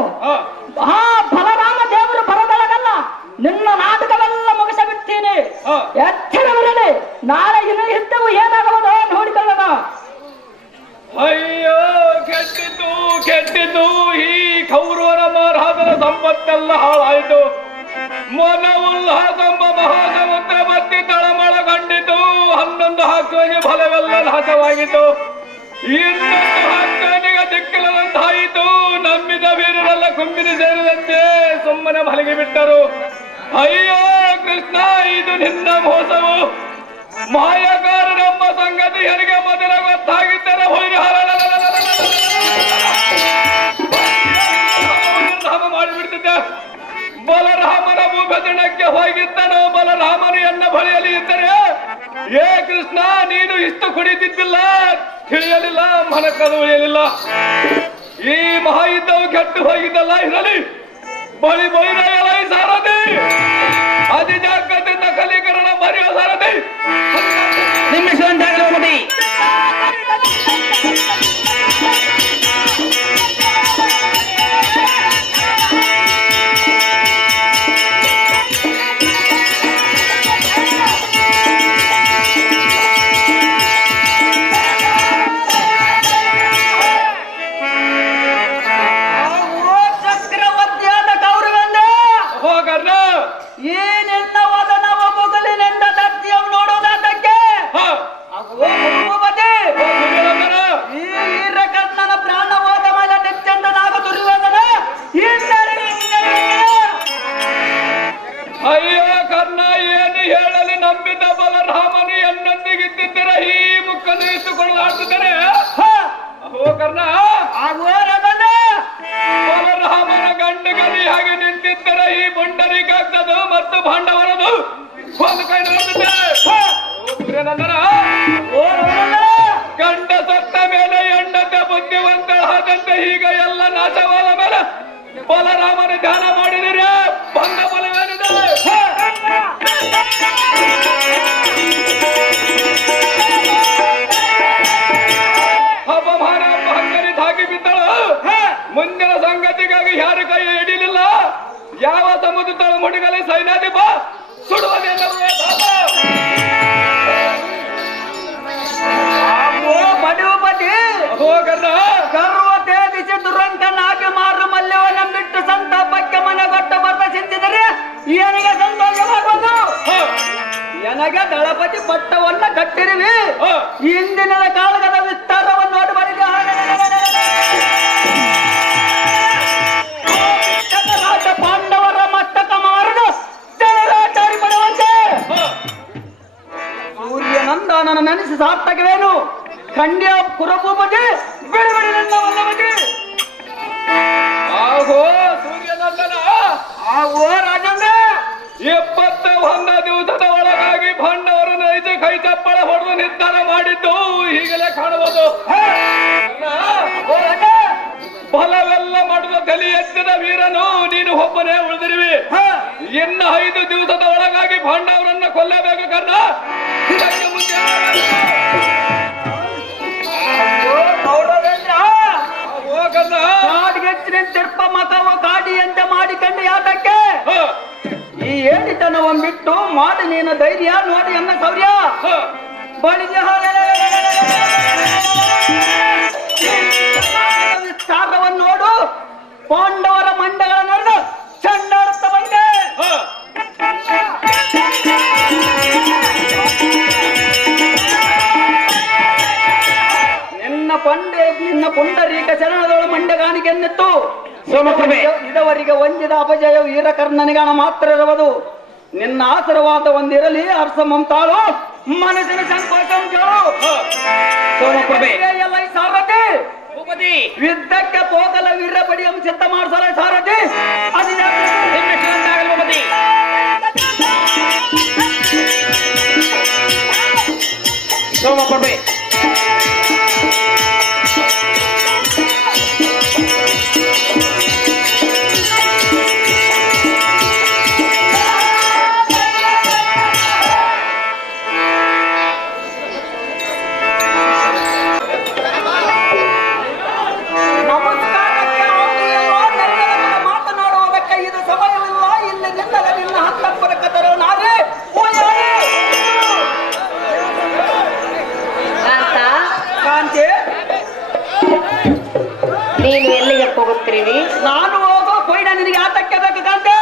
ಆ ಬಲರಾಮ ದೇವರು ಬರೋದೊಳಗಲ್ಲ ನಿನ್ನ ನಾಟಕವೆಲ್ಲ ಮುಗಿಸಬಿಡ್ತೀನಿ ಎಚ್ಚರವಿರಲಿ ನಾಳೆ ಇನ್ನು ಇದ್ದವು ಏನಾಗುವುದೋ ನೋಡಿಕೊಳ್ಳೋಣ ಅಯ್ಯೋ ಕೆಟ್ಟಿತು ಕೆಟ್ಟಿತು ಈ ಕೌರವರ ಮಹಾರಾಜರ ಸಂಪತ್ತೆಲ್ಲ ಹಾಳಾಯಿತು ಮನ ಉಲ್ಲಾಸಂಬ ಮಹಾಸಮುದ್ರ ಬತ್ತಿ ತಳಮಳ ಕಂಡಿತು 11 ಹಕ್ಕನಿಗೆ ಫಲವೆಲ್ಲ ನಾಶವಾಗಿತ್ತು ಇನ್ನೊಂದು ಹಕ್ಕನಿಗೆ ದಿಕ್ಕಿಲ್ಲದಂತಾಯಿತು ನಂಬಿದ ವೀರರೆಲ್ಲ ಕುಂಬಿನಿ ಸೇರಿದಂತೆ ಸುಮ್ಮನೆ ಮಲಗಿ ಬಿಟ್ಟರು ಅಯ್ಯೋ ಕೃಷ್ಣ ಇದು ನಿನ್ನ ಮೋಸವು ಮಾಯಗಾರರೆಂಬ ಸಂಗತಿ ಹೆರಿಗೆ ಮೊದಲ ಗೊತ್ತಾಗಿದ್ದರೆ ಮಾಡಿಬಿಡ್ತಿದ್ದೆ ಬಲರಾಮನ ಭೂಭಜನಕ್ಕೆ ಹೋಗಿದ್ದನು ಬಲರಾಮನು ಎನ್ನ ಬಳಿಯಲ್ಲಿ ಇದ್ದರೆ ಏ ಕೃಷ್ಣ ನೀನು ಇಷ್ಟು ಕುಡಿದಿದ್ದಿಲ್ಲ ತಿಳಿಯಲಿಲ್ಲ ಮನಕದು ಉಳಿಯಲಿಲ್ಲ ಈ ಮಹಾಯುದ್ಧವು ಕೆಟ್ಟು ಹೋಗಿದ್ದಲ್ಲ ಇರಲಿ ಬಳಿ ಬೈರಾಯಲ ಸಾರಥಿ ಅತಿ ಜಾಗ್ರತೆಯಿಂದ ಕಲೀಕರಣ ಮರೆಯೋ ಸಾರಥಿ ಚಕ್ರವರ್ತಿಯಾದ ಕೌರವೆಂದ ಹೋಗರ್ಣ ಈ ನಿನ್ನ ವದನವ ಮುಗಲಿನಿಂದ ದರ್ಜಿಯಂ ನೋಡುವುದಕ್ಕೆ ಭೂಪತಿ ಈ ವೀರಕರ್ಣನ ಪ್ರಾಣ ಹೋದ ಮೇಲೆ ನಿಶ್ಚಂದನಾಗ ದುರ್ಯೋಧನ ಅಯ್ಯೋ ಕರ್ಣ ಏನು ಹೇಳಲಿ ನಂಬಿದ ಬಲರಾಮನು ಎನ್ನೊಂದಿಗಿದ್ದಿದ್ದರೆ ಈ ಮುಖನ್ನು ಇಟ್ಟುಕೊಳ್ಳಾಡ್ತಿದ್ದಾರೆ ಓ ಕರ್ಣ ಬಲರಾಮನ ಗಂಡುಗಲಿ ಹಾಗೆ ನಿಂತಿದ್ದರೆ ಈ ಪುಂಡರೀಕಾಗ್ತದು ಮತ್ತು ಪಾಂಡವರದು ಒಂದು ಕೈ ನೋಡುತ್ತೆ ಗಂಡ ಸತ್ತ ಮೇಲೆ ಹೆಂಡತೆ ಬುದ್ಧಿವಂತಳಾದಂತೆ ಈಗ ಎಲ್ಲ ನಾಶವಾದ ಮೇಲೆ ಬಲರಾಮನ ಧ್ಯಾನ ಮಾಡಿದಿರಿ ಬಂದ ಬಲವೇನಿದೆ ಅಪಮಾನ ಹಂಗರಿ ತಾಗಿ ಬಿದ್ದಳು ಮುಂದಿನ ಸಂಗತಿಗಾಗಿ ಯಾರ ಕೈ ಹಿಡಿಲಿಲ್ಲ ಯಾವ ಸಮುದ್ರ ತಳ ಮುಡಿಗಲಿ ಸೈನ್ಯಾಧಿಪ ಸುಡುವುದೆಲ್ಲವೇ ಮಧುಪತಿ ಹೋಗಲ್ಲ ನನಗೆ ದಳಪತಿ ಪಟ್ಟವನ್ನ ಕಟ್ಟಿರುವಿ. ಇಂದಿನ ಕಾಳಗದ ವಿಸ್ತಾರವನ್ನು ನೋಡಿ ಮಾಡಿದ ಪಾಂಡವರ ಮಸ್ತಕ ಮಾರದು ಜನರಾಚಾರಿ ಬರುವಂತೆ ಸೂರ್ಯನಂದನನ ನೆನೆಸಿ ಸಾರ್ಥಕವೇನು ಖಂಡ್ಯ ಕುರಭೂಪತಿ ಬಿಡುಗಡೆ ನನ್ನ ವಲ್ಲಭತಿ. ಆಹೋ ಸೂರ್ಯನಂದನ, ಆವೋ ರಾಜಂದ್ರ. 71 ದಿವಸದ ಒಳಗಾಗಿ ಪಾಂಡವರನ್ನು ಐದು ಕೈ ಚಪ್ಪಳ ಹೊಡೆದು ನಿರ್ಧಾರ ಮಾಡಿದ್ದು ಹೀಗಲೇ ಕಾಣಬಹುದು. ಬಲವೆಲ್ಲ ಮಾಡಿದ ತಲೆ ಎತ್ತಿದ ವೀರನು ನೀನು ಒಬ್ಬನೇ ಉಳಿದಿರುವಿ. ಇನ್ನು 5 ದಿವಸದ ಒಳಗಾಗಿ ಪಾಂಡವರನ್ನ ಕೊಲ್ಲಬೇಕು ಕರ್ಣ. ಇದಕ್ಕೆ ಮುಂದೆ ತಿರ್ಪ ಮತವ ಕಾಡಿ ಅಂತ ಮಾಡಿಕೊಂಡು ಯಾತಕ್ಕೆ ಈ ಏಡಿತನವನ್ನು ಬಿಟ್ಟು ಮಾಡಿ ನೀನು ಧೈರ್ಯ ನೋಡಿ ಅನ್ನ ಸೌರ್ಯ ಬಳಿಜ ವಿಸ್ತಾರವನ್ನು ನೋಡು. ಪಾಂಡವರ ಮಂಡಗಳ ನಡೆದು ಚಂಡಾಡುತ್ತ ಬಂದೆ. ನಿನ್ನ ಪುಂಡರೀಕ ಚರಣದೊಳ ಮಂಡಗಾನಿಗೆನ್ನಿತ್ತು ಇದವರಿಗೆ ವಂದಿದ ಅಪಜಯ ವೀರಕರ್ಣನಿಗಾನ ಮಾತ್ರ ಇರುವುದು. ನಿನ್ನ ಆಶೀರ್ವಾದ ಒಂದಿರಲಿ ಹರ್ಷ ಮಮತಾಳು ಮನಸ್ಸಿನ ಸಂತೋಷ ಸಾರಥಿ ಯುದ್ಧಕ್ಕೆ ಹೋಗಲ ವೀರ ಬಡಿಯಂ ಸಿದ್ಧ ಮಾಡಿಸಲ ಸಾರಥಿ ಸೋಮಪ್ರಭೆ ನೀನು ಎಲ್ಲಿಗೆ ಹೋಗುತ್ತೀರಿ? ನಾನು ಹೋಗೋ ಕೊಯ್ಡ ನಿನಗೆ ಆತಕ್ಕೆ ಬೇಕು ಕಾಂತೆ.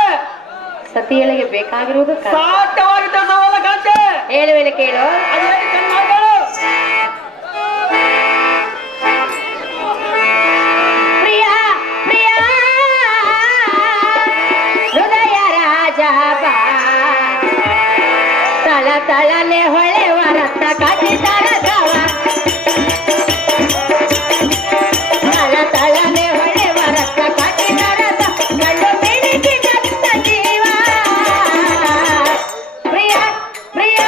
ಸತಿಯಳಿಗೆ ಬೇಕಾಗಿರುವುದು ಸಾಧ್ಯವಾಗಿದ್ದ ಸವಾಲ ಕಾಂತೆ. ಹೇಳುವೆನು ಕೇಳು. ಅದೇನು ಚೆನ್ನಾಗಲು ಪ್ರಿಯ ಪ್ರಿಯ ಹೃದಯ ರಾಜ ತಳ ತಳನೆ ಹೊಳೆವ ರಕ್ತ ಕಟಿ ತಳದವ ತಳನೆ ಹೊಳೆವ ರಕ್ತ ಕಟಿ ತಳದ ಕಳ್ಳು ಬೆಳಿಗ್ಗೆ ಜತ್ತ ಜೀವ ಪ್ರಿಯ ಪ್ರಿಯ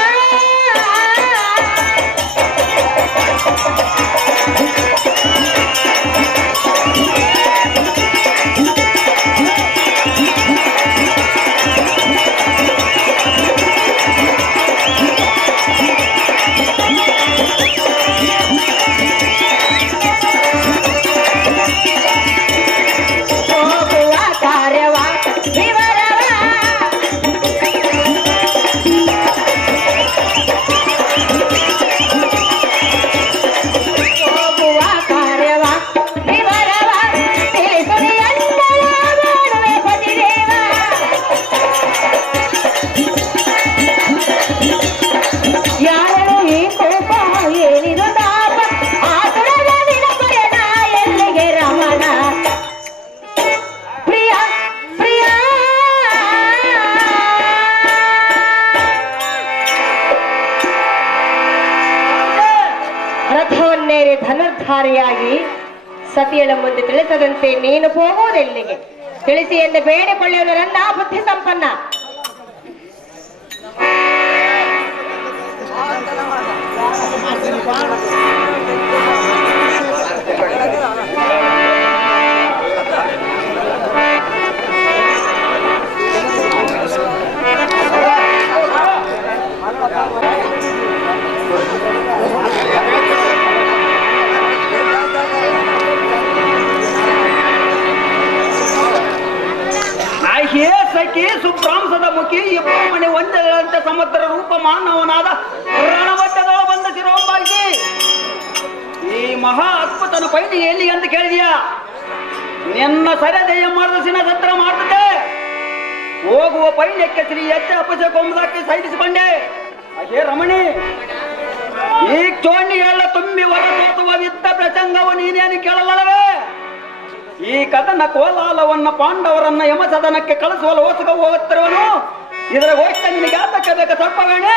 ರಥವನ್ನೇರಿ ಧನುರ್ಧಾರಿಯಾಗಿ ಸತಿಯಳ ಮುಂದೆ ತಿಳಿಸದಂತೆ ನೀನು ಹೋಗುವುದೆಲ್ಲಿಗೆ? ತಿಳಿಸಿ ಎಂದು ಬೇಡಿಕೊಳ್ಳುವುದು ನನ್ನ ಬುದ್ಧಿ ಸಂಪನ್ನ. ಸಖಿ ಸುಬ್ರಾಂಸದ ಮುಖಿ ಇಬ್ಬರು ಮನೆ ಒಂದರಂತೆ ಸಮುದ್ರ ರೂಪ ಮಾನವನಾದ ರಣವಟ್ಟದ ಬಂದ ಶಿರೋಂಬಾಗಿ ಈ ಮಹಾ ಅದ್ಭುತನ ಪೈನಿ ಎಲ್ಲಿ ಅಂತ ಕೇಳಿದ್ಯಾ? ನಿನ್ನ ಸರದೆಯ ಮಾಡಿದ ಸತ್ರ ಮಾಡ್ತದೆ. ಹೋಗುವ ಪೈನ್ಯಕ್ಕೆ ಶ್ರೀ ಎಚ್ಚ ಅಪಶ ಕೊಂಬದಾಕಿ ಸೈರಿಸಿಕೊಂಡೆ. ಅದೇ ರಮಣಿ, ಈ ಚೋಣಿಗೆಲ್ಲ ತುಂಬಿ ಹೊರತೋಸುವ ವಿದ್ದ ಪ್ರಸಂಗವು ನೀನೇನು ಕೇಳಲ್ಲವೇ? ಈ ಕದನ ಕೋಲಾಲವನ್ನ ಪಾಂಡವರನ್ನ ಯಮಸದನಕ್ಕೆ ಕಳಿಸುವ ಲೋಸಕ ಹೋಗುತ್ತಿರುವನು. ಇದರ ಗೋಷ್ಠ ನಿನಗೆ ಆತಕ್ಕೆ ಬೇಕು ಸ್ವಲ್ಪವೇಣೆ?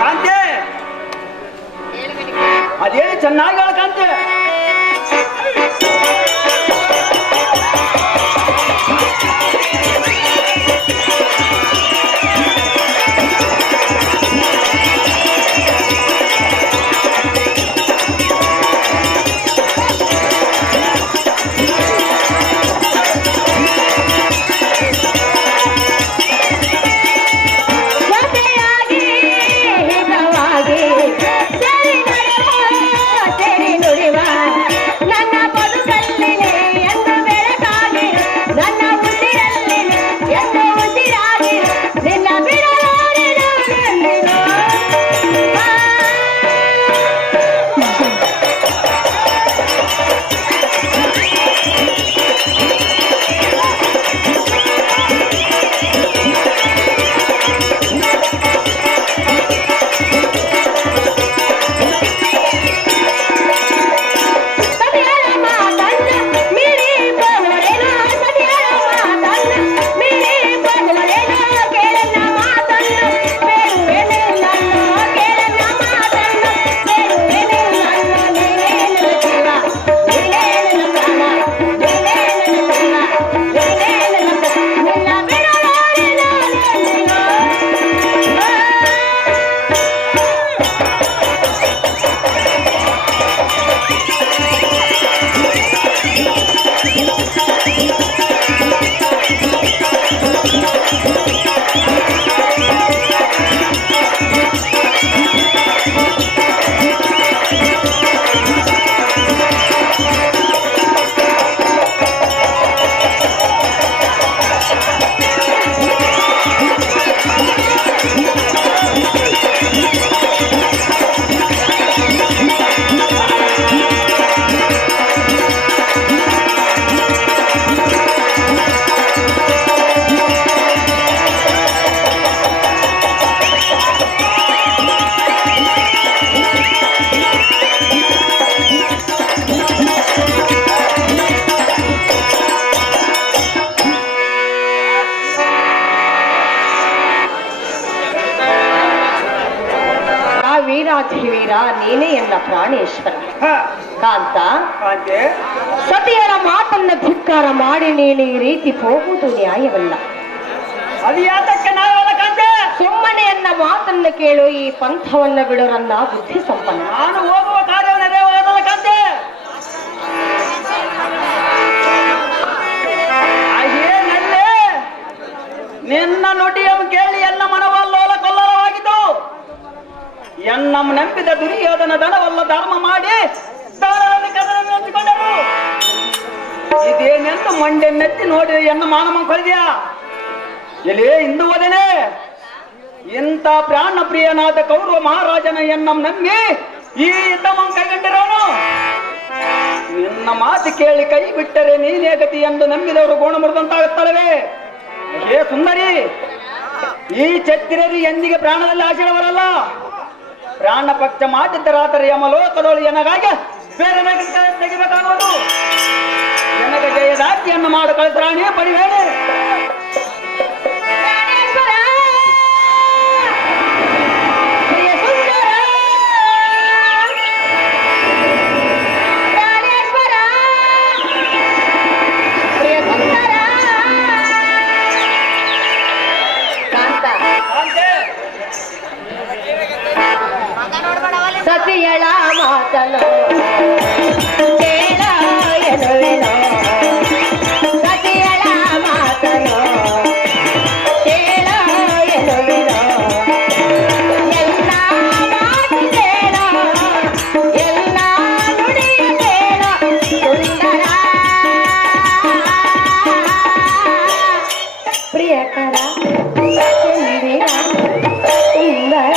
ಕಾಂತೆ, ಅದೇನು ಚೆನ್ನಾಗಿ ಹೇಳ ಕಾಂತೆ. ವೀರಾಧಿವೀರ ನೀನೇ ಎಲ್ಲ ಪ್ರಾಣೇಶ್ವರ. ಕಾಂತ, ಕಾಂತೆ, ಸತಿಯರ ಮಾತನ್ನ ಧಿಕ್ಕಾರ ಮಾಡಿ ನೀನು ಈ ರೀತಿ ಹೋಗುವುದು ನ್ಯಾಯವಲ್ಲ. ಅದು ಯಾತಕ್ಕೆ ನಾವಲ್ಲ ಕಾಂತೆ? ಸುಮ್ಮನೆಯನ್ನ ಮಾತನ್ನ ಕೇಳು, ಈ ಪಂಥವನ್ನ ಬಿಡೋರನ್ನ ಬುದ್ಧಿ ಸಂಪನ್ನ. ನಾನು ಹೋಗುವ ಕಾರ್ಯವನ್ನೇ ಹೋಗಲ್ಲ ಕಾಂತೆ. ಹಾಗೇನಲ್ಲೇ ನಿನ್ನ ನುಡಿಯನ್ನು ಕೇಳಿ ಎಲ್ಲ ಮನವಲ್ಲೋಲ ಕೊಲ್ಲರವಾಗಿದ್ದು. ಎನ್ನಂ ನಂಬಿದ ದುರ್ಯೋಧನ ಧನವಲ್ಲ ಧರ್ಮ ಮಾಡಿ ನೆಚ್ಚಿಕೊಂಡರು. ಇದೇನೆಂತ ಮಂಡೆ ನೆತ್ತಿ ನೋಡಿ ಎನ್ನ ಮಾನಮ ಕೊಳಿದ್ಯಾ? ಎಲ್ಲಿ ಇಂದು ಓದನೆ ಇಂಥ ಪ್ರಾಣ ಪ್ರಿಯನಾದ ಕೌರವ ಮಹಾರಾಜನ ಎನ್ನಂ ನಂಬಿ ಈ ಯುದ್ಧವನ್ನು ಕೈಗೊಂಡಿರೋನು. ನಿನ್ನ ಮಾತು ಕೇಳಿ ಕೈ ಬಿಟ್ಟರೆ ನೀನೇ ಗತಿ ಎಂದು ನಂಬಿದವರು ಗೋಣ ಮುರಿದಂತಾಗುತ್ತಲ್ಲವೇ? ಹೇ ಸುಂದರಿ, ಈ ಛತ್ತಿರರು ಎಂದಿಗೆ ಪ್ರಾಣದಲ್ಲಿ ಆಶೀರ್ವರಲ್ಲ. ಪ್ರಾಣ ಪಕ್ಷ ಮಾಡಿದ್ದರಾದರೆ ಯಮಲೋಕದೊಳು ಎನಗಾಗಿ ಬೇರೆ ತೆಗಿಬೇಕಾಗುವುದು. ಎನಗ ಜಯದಾಕಿಯನ್ನು ಮಾಡು ಕಳಿಸ್ರಾಣಿ ಪಡಿಬೇಡಿ. ಸತಿಯಳ ಮಾತನು ಕೇಳ ಎನ್ನುವೆನು, ಸತಿಯಳ ಮಾತನು ಕೇಳ ಎನ್ನುವೆನು. ಎಲ್ಲ ಮಾತು ಕೇಳ, ಎಲ್ಲ ನುಡಿಯ ಕೇಳ ಸುಂದರ ಪ್ರಿಯಕರ ಚಂದಿರ ಸುಂದರ.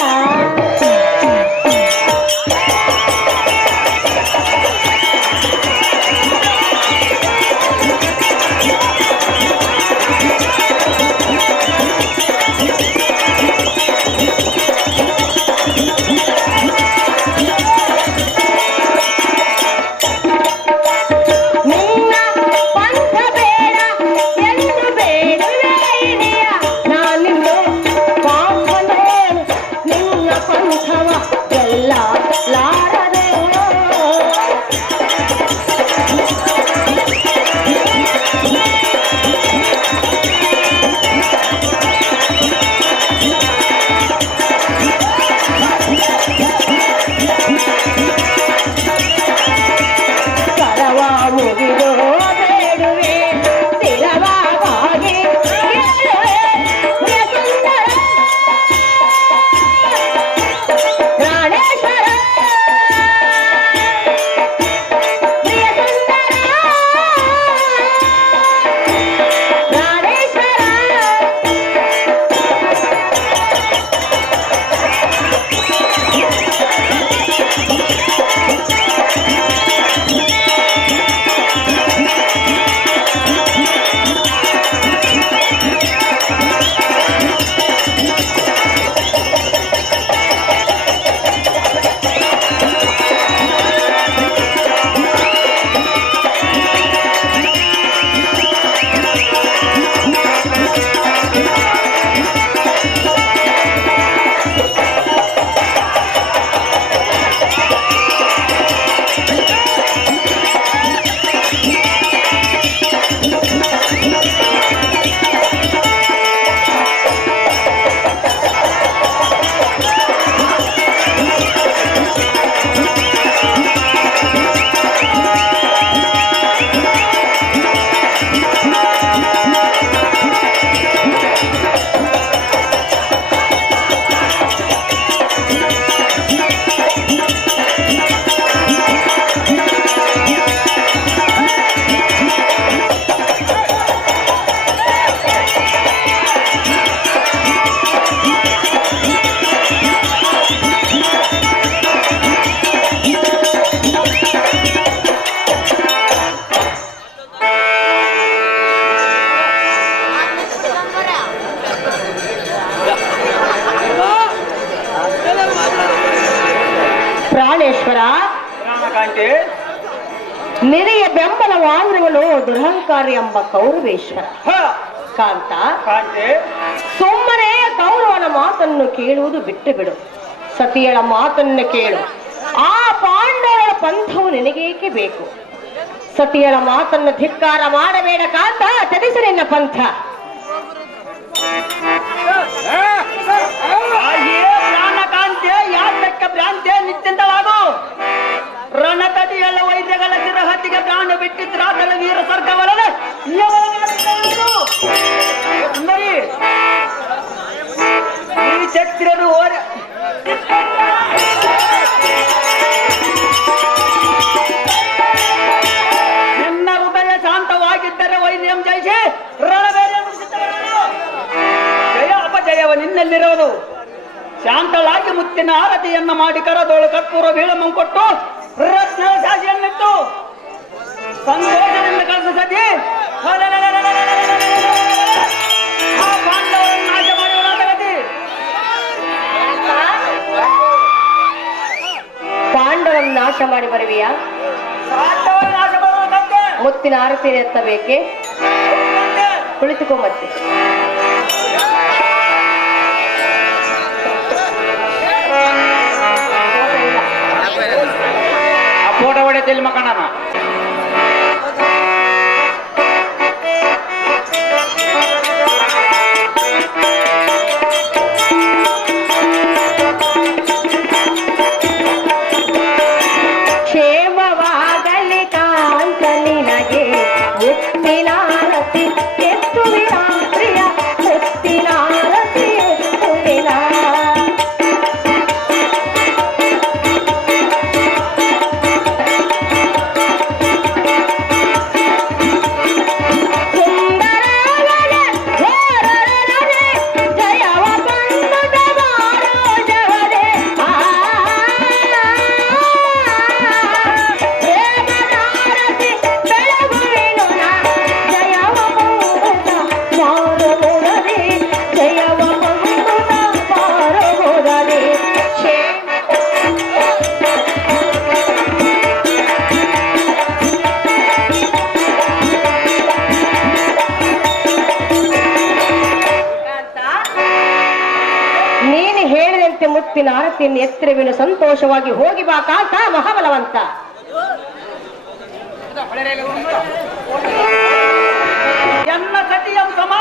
ಪರಮೇಶ್ವರ, ಕಾಂತಿ ನಿನಯ ಬೆಂಬಲವಾಗಿರುವನು ದುರಹಂಕಾರಿ ಎಂಬ ಕೌರವೇಶ್ವರ. ಕಾಂತ, ಕಾಂತಿ ಸುಮ್ಮನೆ ಕೌರವನ ಮಾತನ್ನು ಕೇಳುವುದು ಬಿಟ್ಟು ಬಿಡು. ಸತಿಯಳ ಮಾತನ್ನು ಕೇಳು. ಆ ಪಾಂಡವರ ಪಂಥವು ನಿನಗೇಕೆ ಬೇಕು? ಸತಿಯಳ ಮಾತನ್ನು ಧಿಕ್ಕಾರ ಮಾಡಬೇಡ ಕಾಂತ, ತ್ಯಜಿಸು ನಿನ್ನ ಪಂಥ. ಪ್ರಾಣಕಾಂತಿ ಯಾತಕ್ಕ ಭ್ರಾಂತಿ ನಿಶ್ಚಿಂತವಾಗು. ರಣತಟಿಯಲ್ಲ ವೈದ್ಯಗಳ ಚಿರಹತಿಗೆ ಪ್ರಾಣ ಬಿಟ್ಟಿದ್ರಾತಲ ವೀರ ಸರ್ಗವರದ ಈ ಚಕ್ರನು ಓರ ನಿನ್ನ ಹೃದಯ ಶಾಂತವಾಗಿದ್ದರೆ ವೈರ್ಯಂ ಜಯಿಸಿ ರಣಬೇರೆ ಜಯ ಅಪಜಯವ ನಿನ್ನಲ್ಲಿರೋದು. ಶಾಂತಳಾಗಿ ಮುತ್ತಿನ ಆರತಿಯನ್ನ ಮಾಡಿ ಕರದೋಳು ಕರ್ಪೂರ ಬೀಳಮಂ ಕೊಟ್ಟು ರತ್ನ ಶಾಸಿಯನ್ನಿತ್ತು ಸಂತೋಷದಿಂದ ಕಳಿಸ ಸತಿ ಆ ಪಾಂಡವರನ್ನು ನಾಶ ಮಾಡುವರಾಗತಿ. ಪಾಂಡವನ ನಾಶ ಮಾಡಿ ಬರುವಿಯಾ? ಪಾಂಡವರ ನಾಶ ಮಾಡುವುದಂತೆ ಮುತ್ತಿನ ಆರತಿ ಎತ್ತಬೇಕೆ? ಕುಳಿತುಕೋ ಮತ್ತೆ. ಫೋಟೋ ಹೊಡೆದಿಲ್ಲ ಮಕ್ಕಣ್ಣ. ಕ್ಷೇಮವಾಗಲಿ ಕಾಂತ ನಿನಗೆ ಮುತ್ತಿನಾರತಿ ಎತ್ತುವಿನ ಪ್ರಿಯ ಮುತ್ತಿನಾರತಿ ಎತ್ತುವಿನ. ನೀನು ಹೇಳಿದಂತೆ ಮುತ್ತಿನ ಆರತಿಯನ್ನು ಎತ್ತರವೇನು ಸಂತೋಷವಾಗಿ ಹೋಗಿ ಬಾ ಕಾಂತ ಮಹಾಬಲವಂತ. ಎನ್ನ ಸತಿಯಂ ಸಮ